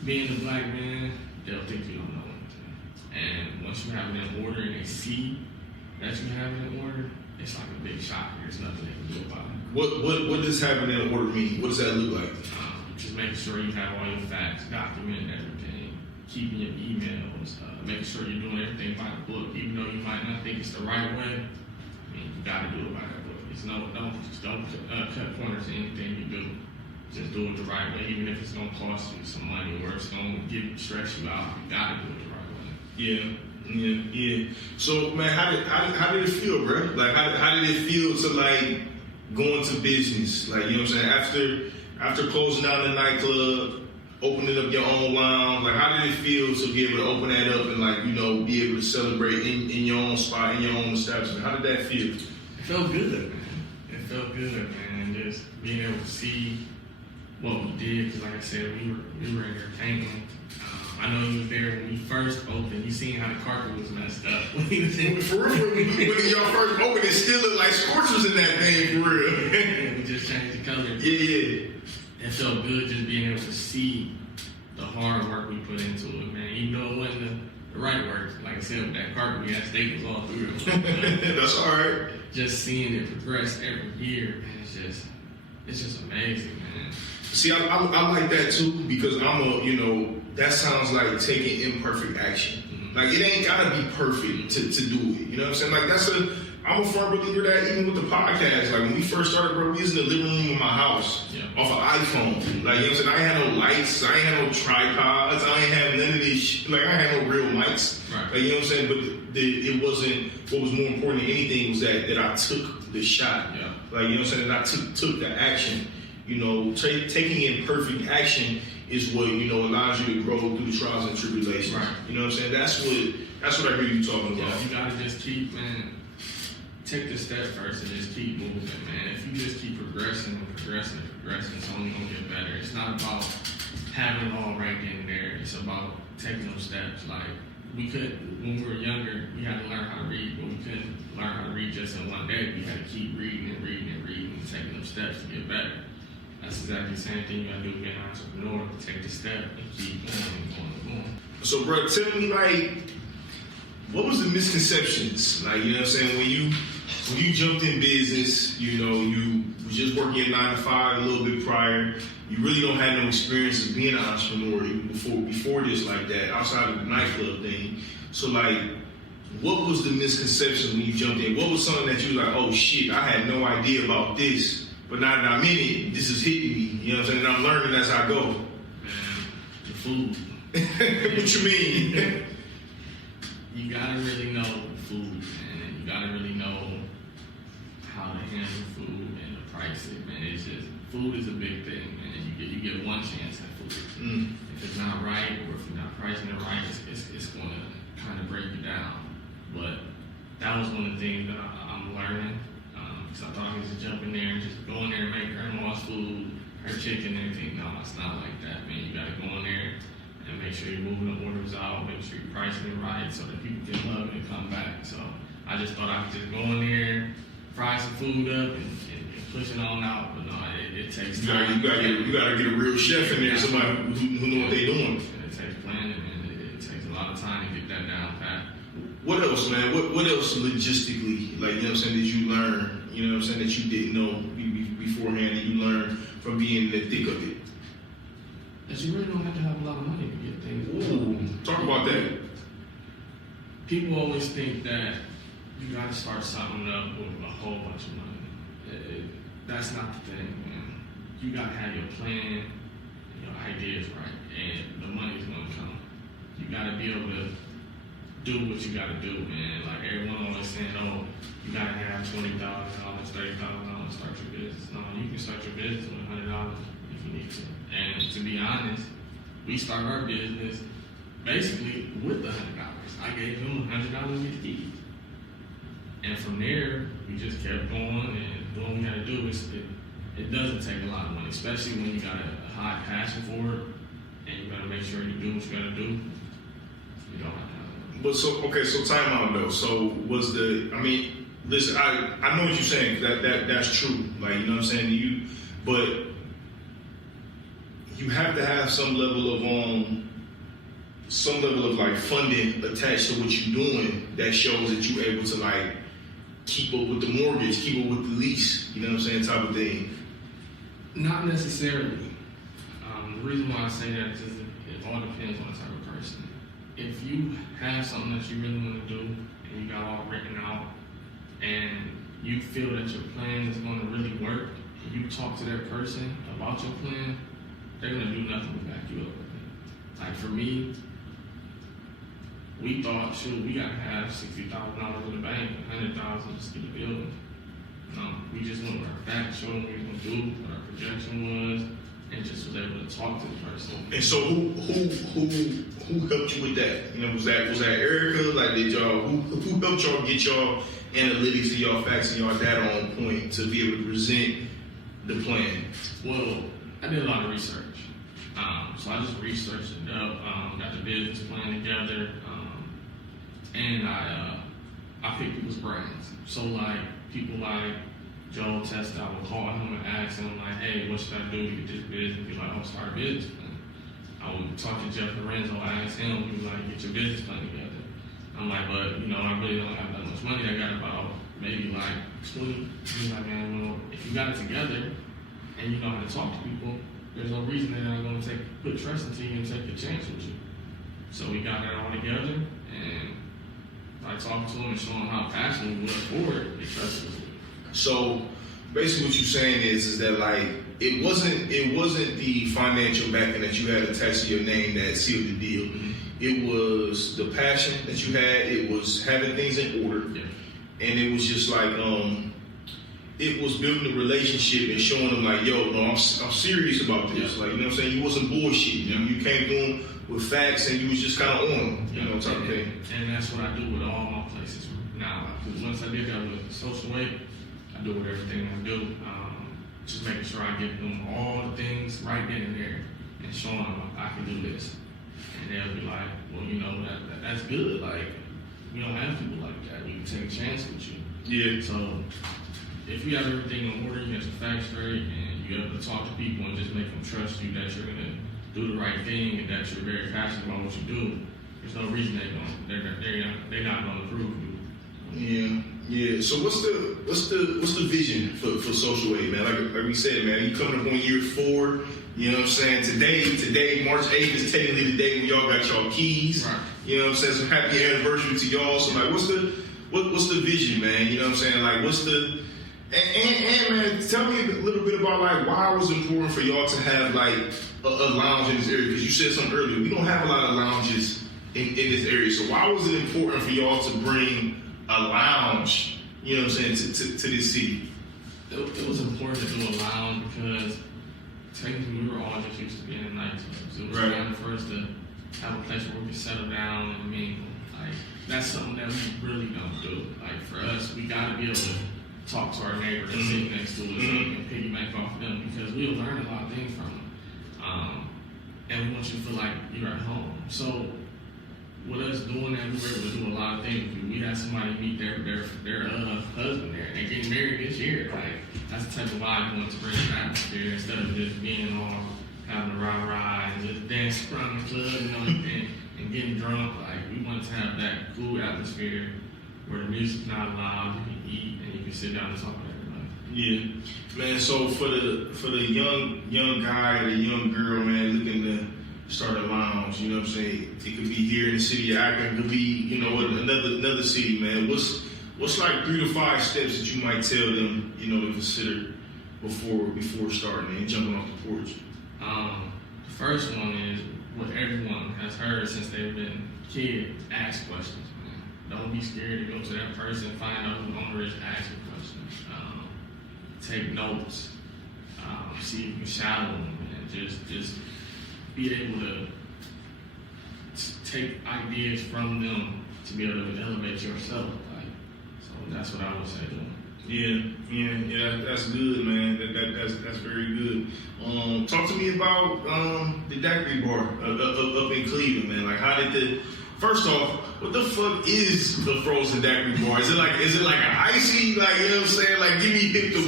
being a black man, they'll think you don't know anything. And once you have it in order and they see that you have it in order, it's like a big shock. There's nothing they can do about it. What does having it in order mean? What does that look like? Just making sure you have all your facts, documenting everything, keeping your emails, making sure you're doing everything by the book, even though you might not think it's the right way. I mean, you got to do it by the book. It's don't cut corners in anything you do. Just do it the right way, even if it's gonna cost you some money or it's gonna stress you out. You got to do it the right way. Yeah. So, man, how did it feel, bro? Like, how did it feel to like go into business? Like, you know what I'm saying? After closing down the nightclub, opening up your own lounge, like, how did it feel to be able to open that up and, like, you know, be able to celebrate in your own spot, in your own establishment? How did that feel? It felt good, man. It felt good, man. Just being able to see what we did, because like I said, we were entertaining. I know you was there when we first opened. You seen how the carpet was messed up. For real, when y'all first opened, it still looked like Scorchers in that thing, for real. We just changed the color. Yeah. It felt good just being able to see the hard work we put into it, man. Even though it wasn't the right work. Like I said, with that carpet, we had staples all through it. That's all right. Just seeing it progress every year, man, it's just amazing, man. See, I like that too, because that sounds like taking imperfect action. Mm-hmm. Like, it ain't gotta be perfect to do it. You know what I'm saying? Like, I'm a firm believer that even with the podcast, like when we first started, bro, we was in the living room of my house off an iPhone. Like, you know what I'm saying? I ain't had no lights, I ain't had no tripods, I ain't have none of this shit. Like, I ain't had no real mics. Right. Like, you know what I'm saying? But it wasn't, what was more important than anything was that I took the shot. Yeah. Like, you know what I'm saying? And I took the action. You know, taking imperfect action is what, you know, allows you to grow through the trials and tribulations. Right. You know what I'm saying? That's what I hear you talking about. Yeah, you gotta just keep, man, take the step first and just keep moving, man. If you just keep progressing, it's only gonna get better. It's not about having it all right in there. It's about taking those steps. Like, when we were younger, we had to learn how to read, but we couldn't learn how to read just in one day. We had to keep reading and taking them steps to get better. That's exactly the same thing you gotta do being an entrepreneur. Take the step and keep going. So, bro, tell me, like, what was the misconceptions? Like, you know what I'm saying, when you jumped in business, you know, you was just working at 9 to 5 a little bit prior. You really don't have no experience as being an entrepreneur before this like that, outside of the nightclub thing. So, like, what was the misconception when you jumped in? What was something that you was like, oh shit, I had no idea about this, but now that I'm in it, this is hitting me. You know what I'm saying? And I'm learning as I go. Man, the food. What you mean? You gotta really know food, man, and you gotta really know how to handle food and to price it, man. It's just, food is a big thing, man. You get one chance at food. If it's not right, or if you're not pricing it right, it's gonna kind of break you down. But that was one of the things that I'm learning, because I thought I could just jump in there and just go in there and make grandma's food, her chicken and everything. No, it's not like that, man. You gotta go in there and make sure you're moving the orders out, make sure you're pricing it right so that people can love it and come back. So I just thought I could just go in there, fry some food up, and push it on out. But no, it takes time. You gotta get a real chef in there, somebody who know what they're doing. It takes planning, and it takes a lot of time to get that down pat. What else, man? What else logistically, like, you know what I'm saying, did you learn, you know what I'm saying, that you didn't know beforehand, that you learned from being in the thick of it? That you really don't have to have a lot of money to get things. Ooh, talk about that. People always think that you got to start something up with a whole bunch of money. That's not the thing, man. You got to have your plan, your ideas right, and the money's going to come. You got to be able to do what you got to do, man. Like, everyone always saying, oh, you got to have $20,000, $30,000 to start your business. No, you can start your business with $100 if you need to. And to be honest, we started our business basically with the $100. I gave him $100 each key. And from there, we just kept going and doing what we had to do. It doesn't take a lot of money, especially when you got a high passion for it and you got to make sure you do what you got to do. You don't have to have But so time out though. So listen, I know what you're saying. That's true. Like, you know what I'm saying? But you have to have some level of like funding attached to what you're doing that shows that you're able to like keep up with the mortgage, keep up with the lease, you know what I'm saying, type of thing. Not necessarily. The reason why I say that is it all depends on the type of person. If you have something that you really want to do and you got all written out and you feel that your plan is going to really work, and you talk to that person about your plan, they're going to do nothing but back you up with it. Like, for me, we thought, shoot, we got to have $60,000 in the bank, $100,000 just to get the building. We just went with our facts, showed them what we were going to do, what our projection was, and just was able to talk to the person. And so who helped you with that? You know, was that Erica? Like, did y'all who helped y'all get y'all analytics and y'all facts and y'all data on point to be able to present the plan? Well, I did a lot of research. So I just researched it up, got the business plan together, and I picked people's brains. So like people like Joel Testa, I would call him and ask him like, hey, what should I do to get this business? He'd be like, oh, start a business plan. I would talk to Jeff Lorenzo, ask him, he was like, get your business plan together. I'm like, but you know, I really don't have that much money. I got about maybe like 20. He's like, man, well, if you got it together and you know how to talk to people, there's no reason they're not going to put trust into you and take a chance with you. So we got that all together, and by talking to them and showing how passionate we were for it, they trusted us. So basically what you're saying is that like it wasn't the financial backing that you had attached to your name that sealed the deal. Mm-hmm. It was the passion that you had, it was having things in order. Yeah. And it was just like it was building a relationship and showing them like, yo, no, I'm serious about this. Yeah. Like, you know what I'm saying? You wasn't bullshit. You know, you came through them with facts and you was just kind of on them, you know, type of thing. And that's what I do with all my places now. Because once I did that with Social Weight, I do with everything I do. Just making sure I give them all the things right then and there and showing them I can do this. And they'll be like, well, you know, that's good. Like, we don't have people like that. We can take a chance with you. Yeah. So if you have everything in order, you have the facts straight, and you're able to talk to people and just make them trust you that you're going to do the right thing and that you're very passionate about what you do, there's no reason they're not going to approve you. Yeah. So what's the vision for Social Weight, man? Like we said, man, you coming up on year 4. You know what I'm saying? Today, March 8th is technically the day when y'all got y'all keys. Right. You know what I'm saying? So happy anniversary to y'all. So like, what's the vision, man? You know what I'm saying? Like, what's the and man, tell me a little bit about like why it was important for y'all to have like a lounge in this area, because you said something earlier. We don't have a lot of lounges in this area. So why was it important for y'all to bring a lounge, you know what I'm saying, to this city? It was important to do a lounge because technically we were all just used to being in nightclubs. It was Right. time for us to have a place where we could settle down and mingle. Like, that's something that we really don't do. Like, for us, we got to be able to talk to our neighbors and sit next to us and piggyback off of them, because we'll learn a lot of things from them. And we want you to feel like you're at home. So with us doing that, we were able to do a lot of things. We had somebody meet their husband there, and they're getting married this year. Like, that's the type of vibe we want to bring to the atmosphere, instead of just being all having a rah-rah and just dancing around the club, you know, and getting drunk. Like, we wanted to have that cool atmosphere where the music's not loud, you can eat, and you can sit down and talk to everybody. Yeah, man. So for the young guy, the young girl, man, looking to start a lounge, you know what I'm saying? It could be here in the city of Akron, it could be, you know, another city, man. What's like 3 to 5 steps that you might tell them, you know, to consider before starting and jumping off the porch? The first one is what everyone has heard since they've been kids: ask questions. Man. Don't be scared to go to that person, find out who the owner is, ask them questions. Take notes. See if you can shadow them, and just be able to take ideas from them to be able to elevate yourself. Like, so that's what I would say to them. Yeah, that's good, man. That's very good. Talk to me about the Daiquiri Bar up in Cleveland, man. Like, how did first off, what the fuck is the frozen Daiquiri Bar? Is it like an icy, like, you know what I'm saying? Like, give me a hint to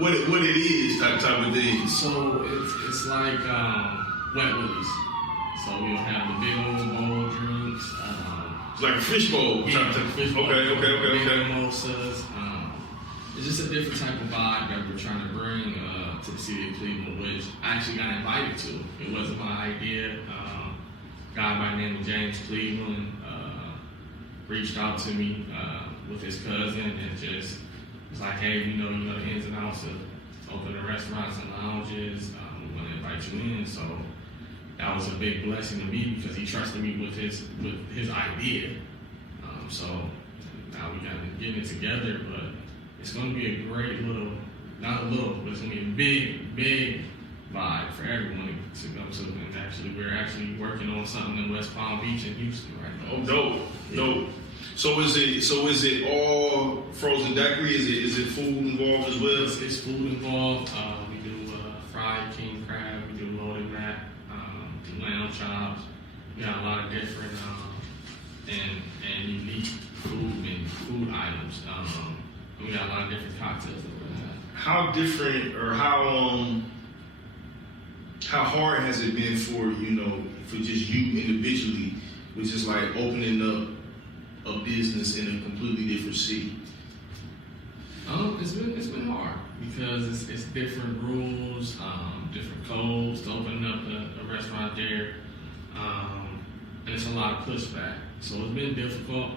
what it is, type of thing. So it's like wet willies. So we'll have the big old bowl drinks. It's like a fish bowl. Yeah, fish bowl. Okay. Mimosas. It's just a different type of vibe that we're trying to bring to the city of Cleveland, which I actually got invited to. It wasn't my idea. A guy by the name of James Cleveland reached out to me with his cousin and just was like, hey, we know you know the ins and outs of opening restaurants and lounges. We want to invite you in. So that was a big blessing to me because he trusted me with his idea. So now we got to get it together, but it's going to be a great little, not a little, but it's going to be a big vibe for everyone to go to. And actually, we're actually working on something in West Palm Beach and Houston right now. Oh, dope. So is it all frozen daiquiri? Is it food involved as well? It's food involved. We do fried king crab. We do loaded mac. Do lamb chops. We got a lot of different and unique food items. We got a lot of different cocktails that we're gonna have. How different or how hard has it been for just you individually with just like opening up a business in a completely different city? It's been hard because it's different rules, different codes to open up a restaurant there, and it's a lot of pushback. So it's been difficult,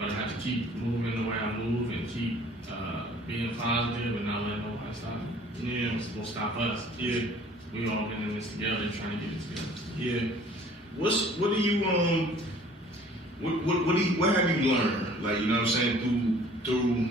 But I have to keep moving the way I move and keep being positive and not letting nobody stop me. Yeah. It's gonna stop us. Yeah. We all been in this together, trying to get it together. Yeah. What have you learned? Like, you know what I'm saying, through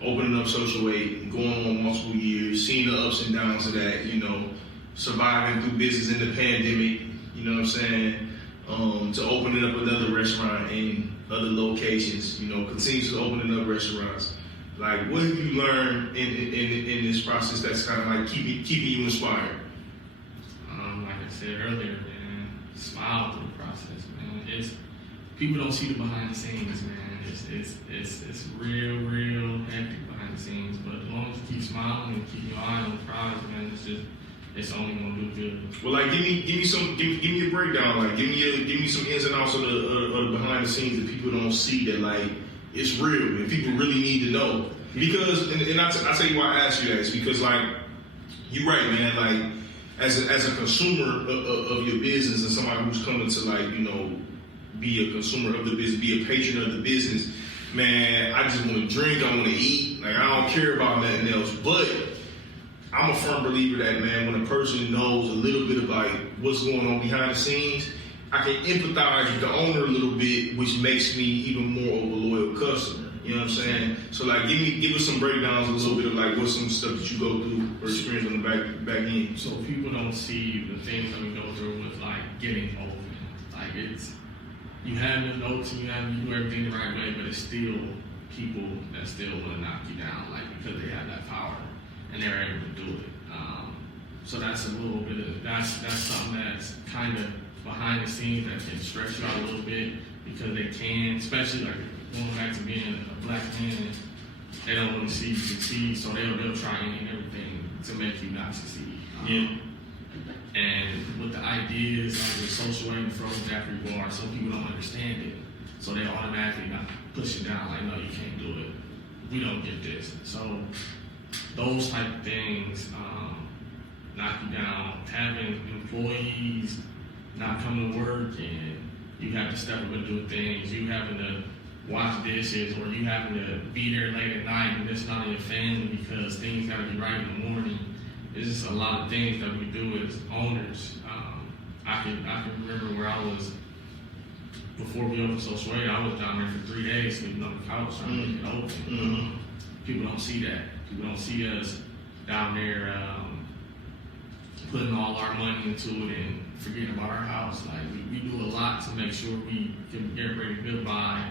opening up Social 8, going on multiple years, seeing the ups and downs of that, you know, surviving through business in the pandemic, you know what I'm saying, to opening up another restaurant in other locations, you know, continuously opening up restaurants. Like, what have you learned in this process that's kind of like keeping you inspired? Like I said earlier, man, smile through the process, man. It's people don't see the behind the scenes, man. It's real hectic behind the scenes. But as long as you keep smiling and keep your eye on the prize, man, it's only gonna do good. Well, like, give me a breakdown. Like, give me some ins and outs of the behind the scenes that people don't see, that like it's real and people really need to know. Because and I'll tell you why I asked you that. It's because, like, you're right, man. Like, as a consumer of your business and somebody who's coming to, like, you know, be a consumer of the business, be a patron of the business, man, I just want to drink, I want to eat. Like, I don't care about nothing else. But I'm a firm believer that, man, when a person knows a little bit about what's going on behind the scenes, I can empathize with the owner a little bit, which makes me even more of a loyal customer. You know what I'm saying? So, like, give us some breakdowns, a little bit of, like, what's some stuff that you go through or experience on the back end. So people don't see the things that we go through with, like, getting open. Like, you have your notes and you do everything the right way, but it's still people that still want to knock you down, like, because they have that power and they're able to do it. So that's a little bit of that's something that's kind of behind the scenes that can stress you out a little bit, because they can, especially like going back to being a black man, they don't want to see you succeed, so they'll try any and everything to make you not succeed. And with the ideas like with Social 8 and frozen Daiquiri Bar, some people don't understand it, so they automatically not push it down, like, no, you can't do it. We don't get this. So those type of things knock you down. Having employees not come to work and you have to step up and do things, you having to wash dishes, or you having to be there late at night and miss out on your family because things got to be right in the morning. It's just a lot of things that we do as owners. I can remember where I was before we opened Social 8. I was down there for 3 days sleeping on the couch trying to get open. Mm-hmm. People don't see that. People don't see us down there putting all our money into it and forgetting about our house. Like, we do a lot to make sure we can get ready to goodbye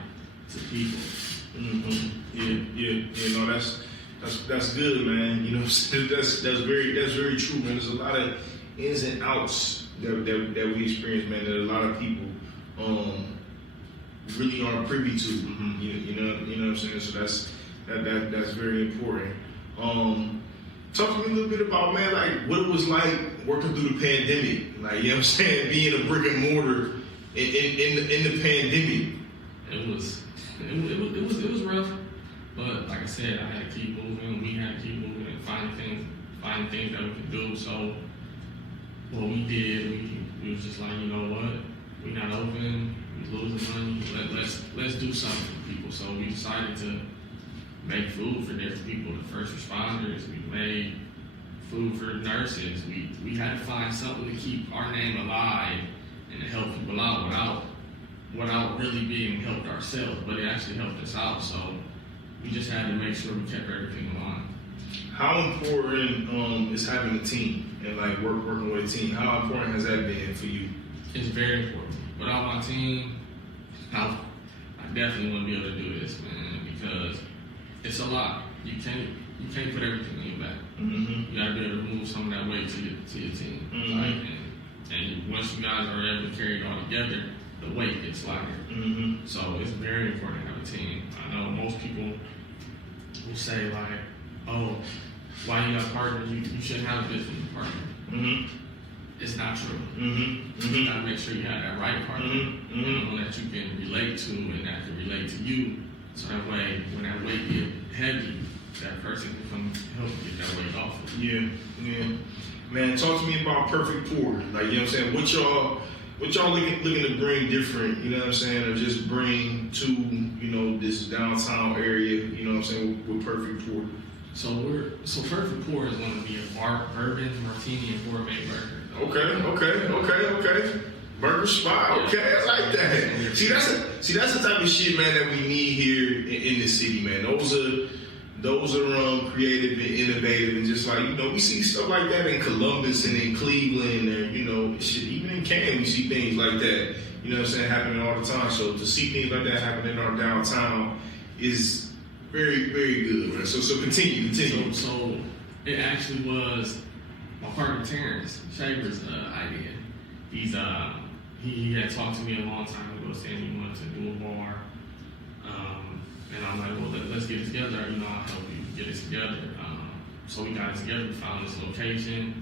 to people. Mm-hmm. Yeah. No, that's good, man. You know, that's very true, man. There's a lot of ins and outs that we experience, man, that a lot of people really aren't privy to. Mm-hmm. You know what I'm saying? So that's very important. Talk to me a little bit about, man, like, what it was like working through the pandemic. Like, you know what I'm saying, being a brick and mortar in the pandemic. It was rough, but like I said, I had to keep moving. We had to keep moving and find things that we could do. So what we did, we was just like, you know what, we not open, we losing money. Let's do something for people. So we decided to make food for different people, the first responders. We made food for nurses. We had to find something to keep our name alive and to help people out without really being helped ourselves, but it actually helped us out. So we just had to make sure we kept everything alive. How important is having a team and, like, working with a team? How important has that been for you? It's very important. Without my team, I definitely wouldn't be able to do this, man, because it's a lot. You can't put everything on your back. Mm-hmm. You gotta be able to move some of that weight to your team. Mm-hmm. Like, and once you guys are able to carry it all together, the weight gets lighter. Mm-hmm. So it's very important to have a team. I know most people will say, like, oh, why you got partners? You shouldn't have a business partner. Mm-hmm. It's not true. Mm-hmm. You gotta make sure you have that right partner, Mm-hmm. and one that you can relate to and that can relate to you. So that way, when that weight get heavy, that person can come help you get that weight off of you. Yeah. Man, talk to me about Perfect Pour. Like, you know what I'm saying? What y'all, what y'all looking to bring different, you know what I'm saying, or just bring to, you know, this downtown area, you know what I'm saying, with Perfect Pour? So Perfect Pour is going to be a bourbon, martini, and gourmet burger. Okay. Burger spot. Okay, I like that. See, that's the type of shit, man, that we need here in this city, man. Those are creative and innovative, and just like, you know, we see stuff like that in Columbus and in Cleveland, and, you know, shit, even in Canton, we see things like that, you know what I'm saying, happening all the time. So to see things like that happening in our downtown is very, very good, man. So continue. So it actually was my partner Terrence Shaver's idea. He had talked to me a long time ago saying he wanted to do a bar. And I'm like, well, let's get it together. You know, I'll help you get it together. So we got it together. We found this location,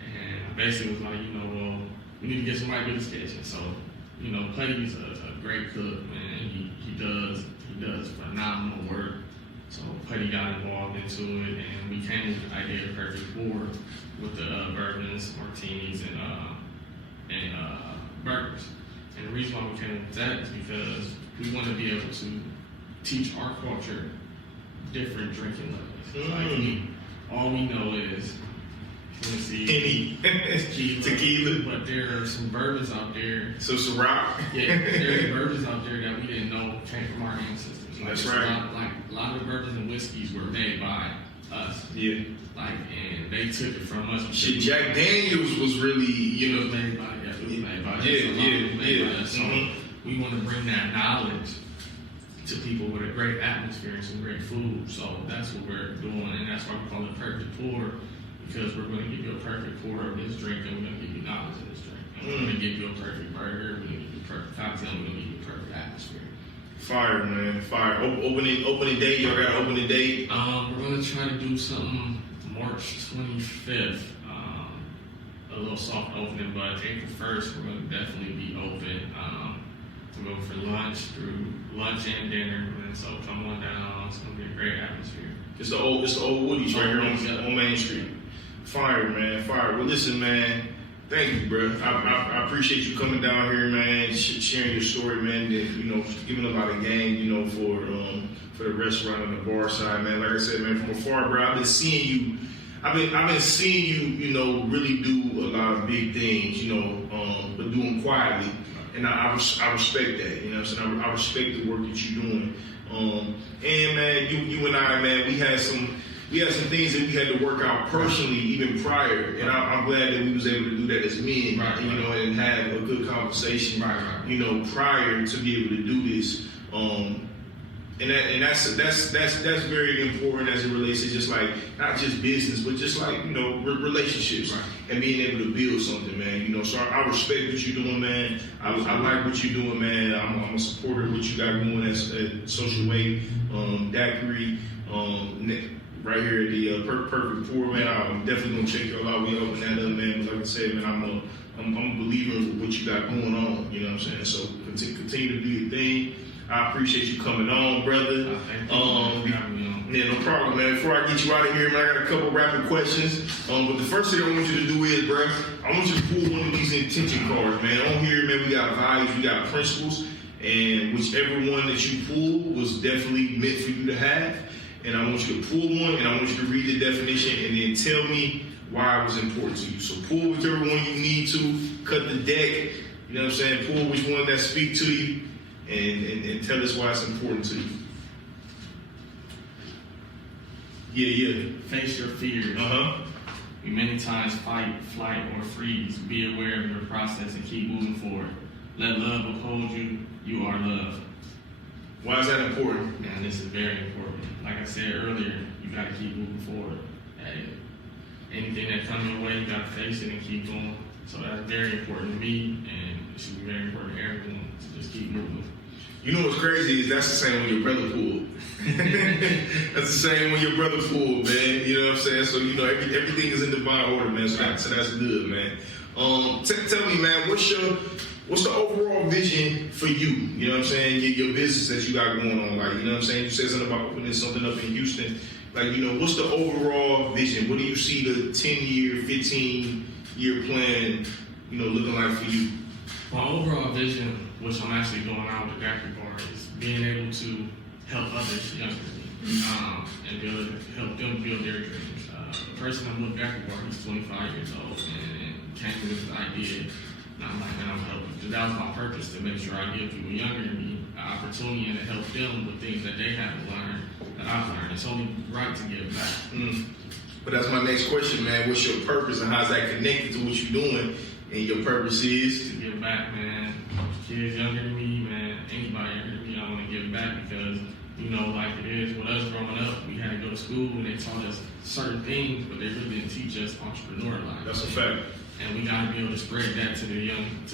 and I basically was like, you know, well, we need to get somebody good at sketching. So, you know, Putty's a great cook, man. He does phenomenal work. So Putty got involved into it, and we came with the idea of Perfect Pour with the bourbons, martinis, and burgers. And the reason why we came with that is because we want to be able to teach our culture different drinking levels. Like all we know is Tennessee, tequila, but there are some bourbons out there. So Ciroc. Yeah, there are bourbons out there that we didn't know came from our ancestors. Like, that's right. A lot of bourbons and whiskeys were made by us. Yeah. And they took it from us. Shit, Jack Daniels was really, you know, made by us. Yeah. So we want to bring that knowledge to people with a great atmosphere and some great food. So that's what we're doing, and that's why we call it Perfect Pour, because we're going to give you a perfect pour of this drink, and we're going to give you knowledge of this drink. And we're going to give you a perfect burger, we're going to give you a perfect cocktail, we're going to give you a perfect atmosphere. Fire, man, fire. Opening date, y'all got to open the date? We're going to try to do something March 25th. A little soft opening, but April 1st, we're going to definitely be open. To go for lunch and dinner, and so come on down. It's gonna be a great atmosphere. It's the old Woody's right here on Main Street. Fire, man, fire. Well, listen, man. Thank you, bro. I appreciate you coming down here, man, sharing your story, man. And, you know, giving a lot of game, you know, for the restaurant and the bar side, man. Like I said, man, from afar, bro, I've been seeing you. I've been seeing you, you know, really do a lot of big things, you know, but do them quietly. And I respect that, you know what I'm saying? I respect the work that you're doing. And man, you and I, man, we had some things that we had to work out personally even prior. And I'm glad that we was able to do that as men, right, you know, and have a good conversation, right. You know, prior to be able to do this. And that's very important as it relates to just like not just business, but just like, you know, relationships, right, and being able to build something, man. You know, so I respect what you're doing, man. I like what you're doing, man. I'm a supporter of what you got going at Social Way, Daiquiri, right here at the Perfect Pour, man. I'm definitely gonna check y'all out. We open that up, man. But like I said, man, I'm a believer in what you got going on. You know what I'm saying? So continue to do your thing. I appreciate you coming on, brother. Yeah, no problem, man. Before I get you out of here, man, I got a couple rapid questions. But the first thing I want you to do is, bro, I want you to pull one of these intention cards, man. On here, man, we got values, we got principles, and whichever one that you pull was definitely meant for you to have. And I want you to pull one, and I want you to read the definition, and then tell me why it was important to you. So pull whichever one you need to, cut the deck, you know what I'm saying? Pull which one that speak to you. And tell us why it's important to you. Yeah. Face your fears. We many times fight, flight, or freeze. Be aware of your process and keep moving forward. Let love uphold you. You are love. Why is that important? Man, this is very important. Like I said earlier, you got to keep moving forward. Anything that comes your way, you got to face it and keep going. So that's very important to me, and it should be very important to everyone to just keep moving. You know what's crazy is that's the same when your brother pulled. That's the same when your brother pulled, man. You know what I'm saying? So, you know, everything is in divine order, man. So that's good, man. Tell me, man, what's the overall vision for you? You know what I'm saying? Your business that you got going on, like, you know what I'm saying? You said something about opening something up in Houston. Like, you know, what's the overall vision? What do you see the 10-year, 15-year plan, you know, looking like for you? My overall vision, which I'm actually going out with the Daiquiri Bar, is being able to help others younger than me and help them build their dreams. The person I'm with Daiquiri Bar, he's 25 years old and came with this idea. And I'm like, man, I'm helping. Because that was my purpose, to make sure I give people younger than me an opportunity and to help them with things that they haven't learned, that I've learned. It's only right to give back. But that's my next question, man. What's your purpose and how's that connected to what you're doing? And your purpose is? To give back, man. Kids younger than me, man, anybody younger than me, I want to give back because, you know, like it is with us growing up, we had to go to school and they taught us certain things, but they really didn't teach us entrepreneur life. That's a fact. And we got to be able to spread that to the young ones.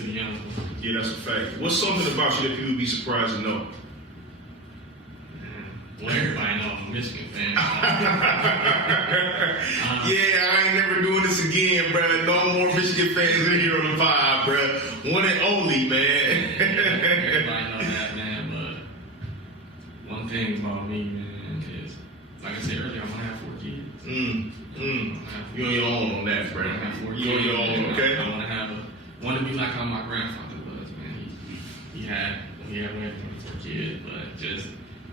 Yeah, that's a fact. What's something about you that people would be surprised to know? Well, everybody knows I'm a Michigan fan. Yeah, I ain't never doing this again, bro. No more Michigan fans in here on the vibe, bro. One and only, man. Everybody know that, man. But one thing about me, man, is, like I said earlier, I'm going to have 4 kids. You on your own on that, bro. I'm gonna have 4 kids. You on your own, okay? I want to be like how my grandfather was, man. He had 24 kids, but just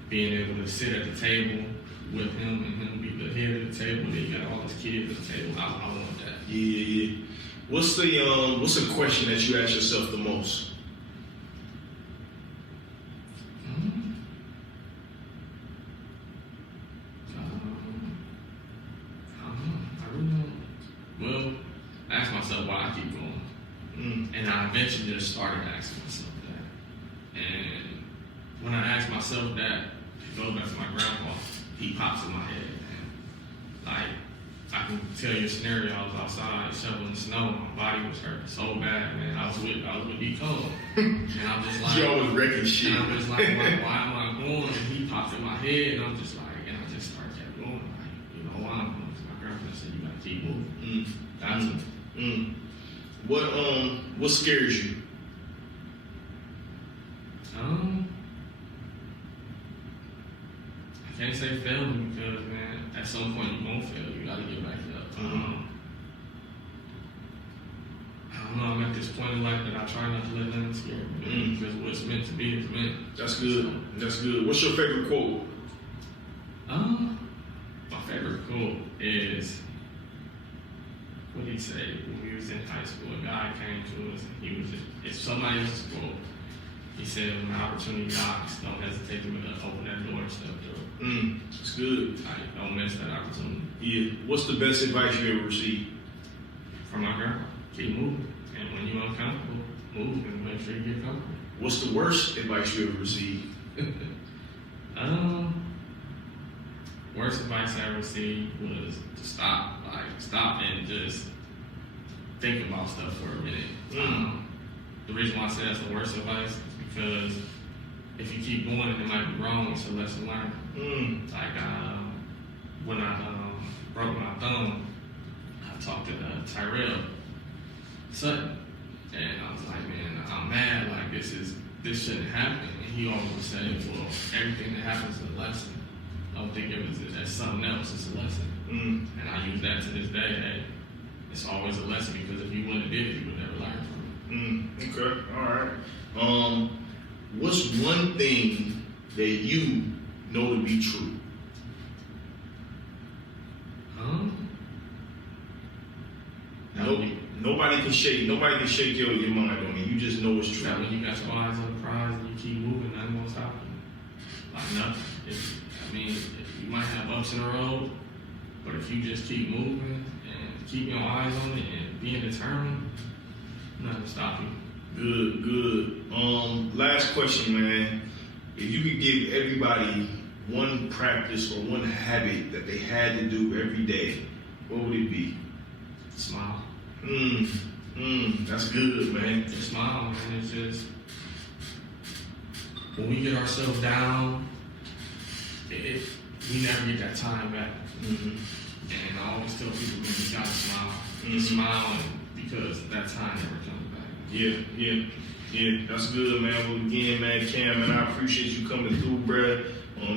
being able to sit at the table with him and him be the head of the table, and he got all his kids at the table. I want that. Yeah. What's a question that you ask yourself the most? Well, I ask myself why I keep going. And I eventually just started asking myself that. And when I ask myself that, it goes back to my grandpa. He pops in my head. And like, I can tell you a scenario. I was outside shoveling snow. My body was hurting so bad, man. I was with D. Cole. And I'm just like, You always wrecking shit. and I'm just like, why am I going? And he popped in my head, and I'm just like, and I just started kept going. Like, you know why I'm going? My girlfriend said, you gotta keep moving. That's it. What scares you? I can't say failing because, man, at some point you won't fail. You gotta get back up. I don't know. I'm at this point in life that I try not to let nothing scare me. Because what's meant to be is meant. That's good. That's good. What's your favorite quote? My favorite quote is, what did he say when we was in high school? A guy came to us and he was just, it's somebody else's quote. He said, when the opportunity knocks, don't hesitate to open that door and step through. That's good. Like, don't miss that opportunity. Yeah. What's the best advice you ever received? From my grandma, keep moving. And when you're uncomfortable, move and make sure you get comfortable. What's the worst advice you ever received? Worst advice I ever received was to stop and just think about stuff for a minute. The reason why I say that's the worst advice is because if you keep going and it might be wrong, it's a lesson learned. Like when I broke my thumb, I talked to Tyrell Sutton, and I was like, man, I'm mad. Like this shouldn't happen. And he always said, well, everything that happens is a lesson. Don't think of it as something else. It's a lesson. And I use that to this day. Hey, it's always a lesson because if you wouldn't have did it, you would never learn from it. Okay. All right. What's one thing that you know to be true? Nobody can shake your mind on it. You just know it's true. That when you got your eyes on the prize and you keep moving, nothing gonna stop you. Like nothing. You might have bumps in the road, but if you just keep moving and keep your eyes on it and being determined, nothing will stop you. Good. Last question, man. If you could give everybody one practice or one habit that they had to do every day, what would it be? Smile. That's good, man. Just smile, man. It's just when we get ourselves down, we never get that time back. And I always tell people, man, you gotta smile. Smile because that time never comes back. Yeah. That's good, man. Well, again, man, Cam, man, I appreciate you coming through, bruh.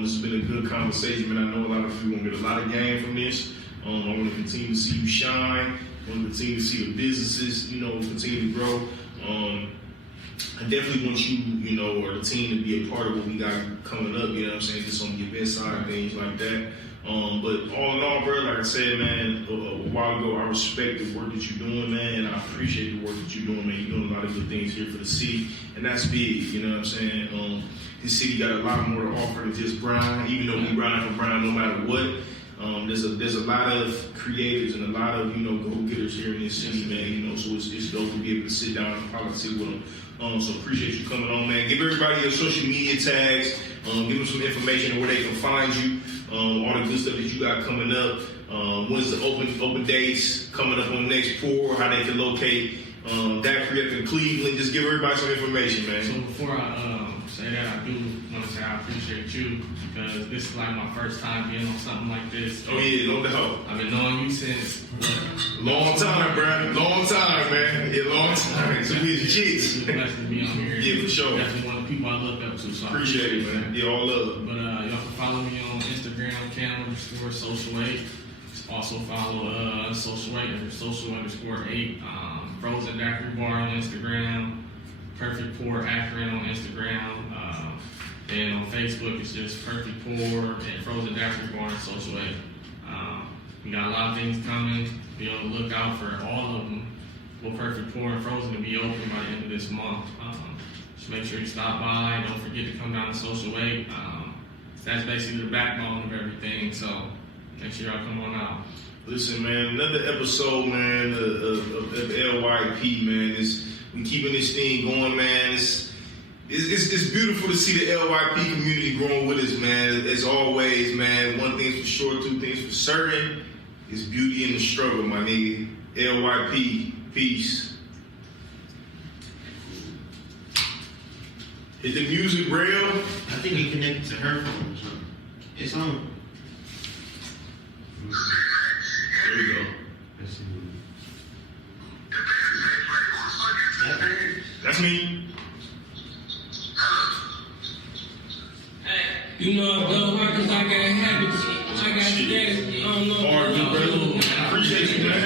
This has been a good conversation, man. I know a lot of people gonna get a lot of gain from this. I want to continue to see you shine. I want to continue to see the businesses, continue to grow. I definitely want you, you know, or the team to be a part of what we got coming up, you know what I'm saying, just on the event side and things like that. But all in all, bro, like I said, man, a while ago, I respect the work that you're doing, man, and I appreciate the work that you're doing, man. You're doing a lot of good things here for the city, and that's big, you know what I'm saying? This city got a lot more to offer than just grind, even though we grind for grind no matter what. There's a lot of creatives and a lot of, you know, go-getters here in this city, man, you know, so it's dope to be able to sit down and politic with them. So appreciate you coming on, man. Give everybody your social media tags. Give them some information on where they can find you. All the good stuff that you got coming up. When's the open dates coming up on next pour? How they can locate Daiquiri up in Cleveland. Just give everybody some information, man. So before I say that, I do want to say I appreciate you because this is like my first time being on something like this. Oh yeah, no doubt. I've been knowing you since long time, bro. Long time, man. Yeah, long time. So we It's chicks. a blessing to be on here. Yeah, for sure. Definitely one of the people I look up to. So Appreciate it, man. Yeah, all love. But y'all can follow me on Instagram, Cam_Social8. Also follow Social8_8. Frozen Daiquiri Bar on Instagram. Perfect Pour Akron on Instagram. And on Facebook, it's just Perfect Pour and Frozen Daiquiri Bar and Social8. We got a lot of things coming. Be on the lookout for all of them. Well, Perfect Pour and Frozen to be open by the end of this month. Just make sure you stop by. Don't forget to come down to Social8. That's basically the backbone of everything. So make sure y'all come on out. Listen, man, another episode, man, of LYP, man. We keeping this thing going, man. It's beautiful to see the LYP community growing with us, man. As always, man, one thing's for sure, two things for certain. It's beauty in the struggle, my nigga. LYP, peace. Is the music real? I think it connected to her phone or something. It's on. There we go. Let's see. That's me. You know I'm done hard because I got habits. I got status. I don't know. Hard, good brother. Appreciate you, man.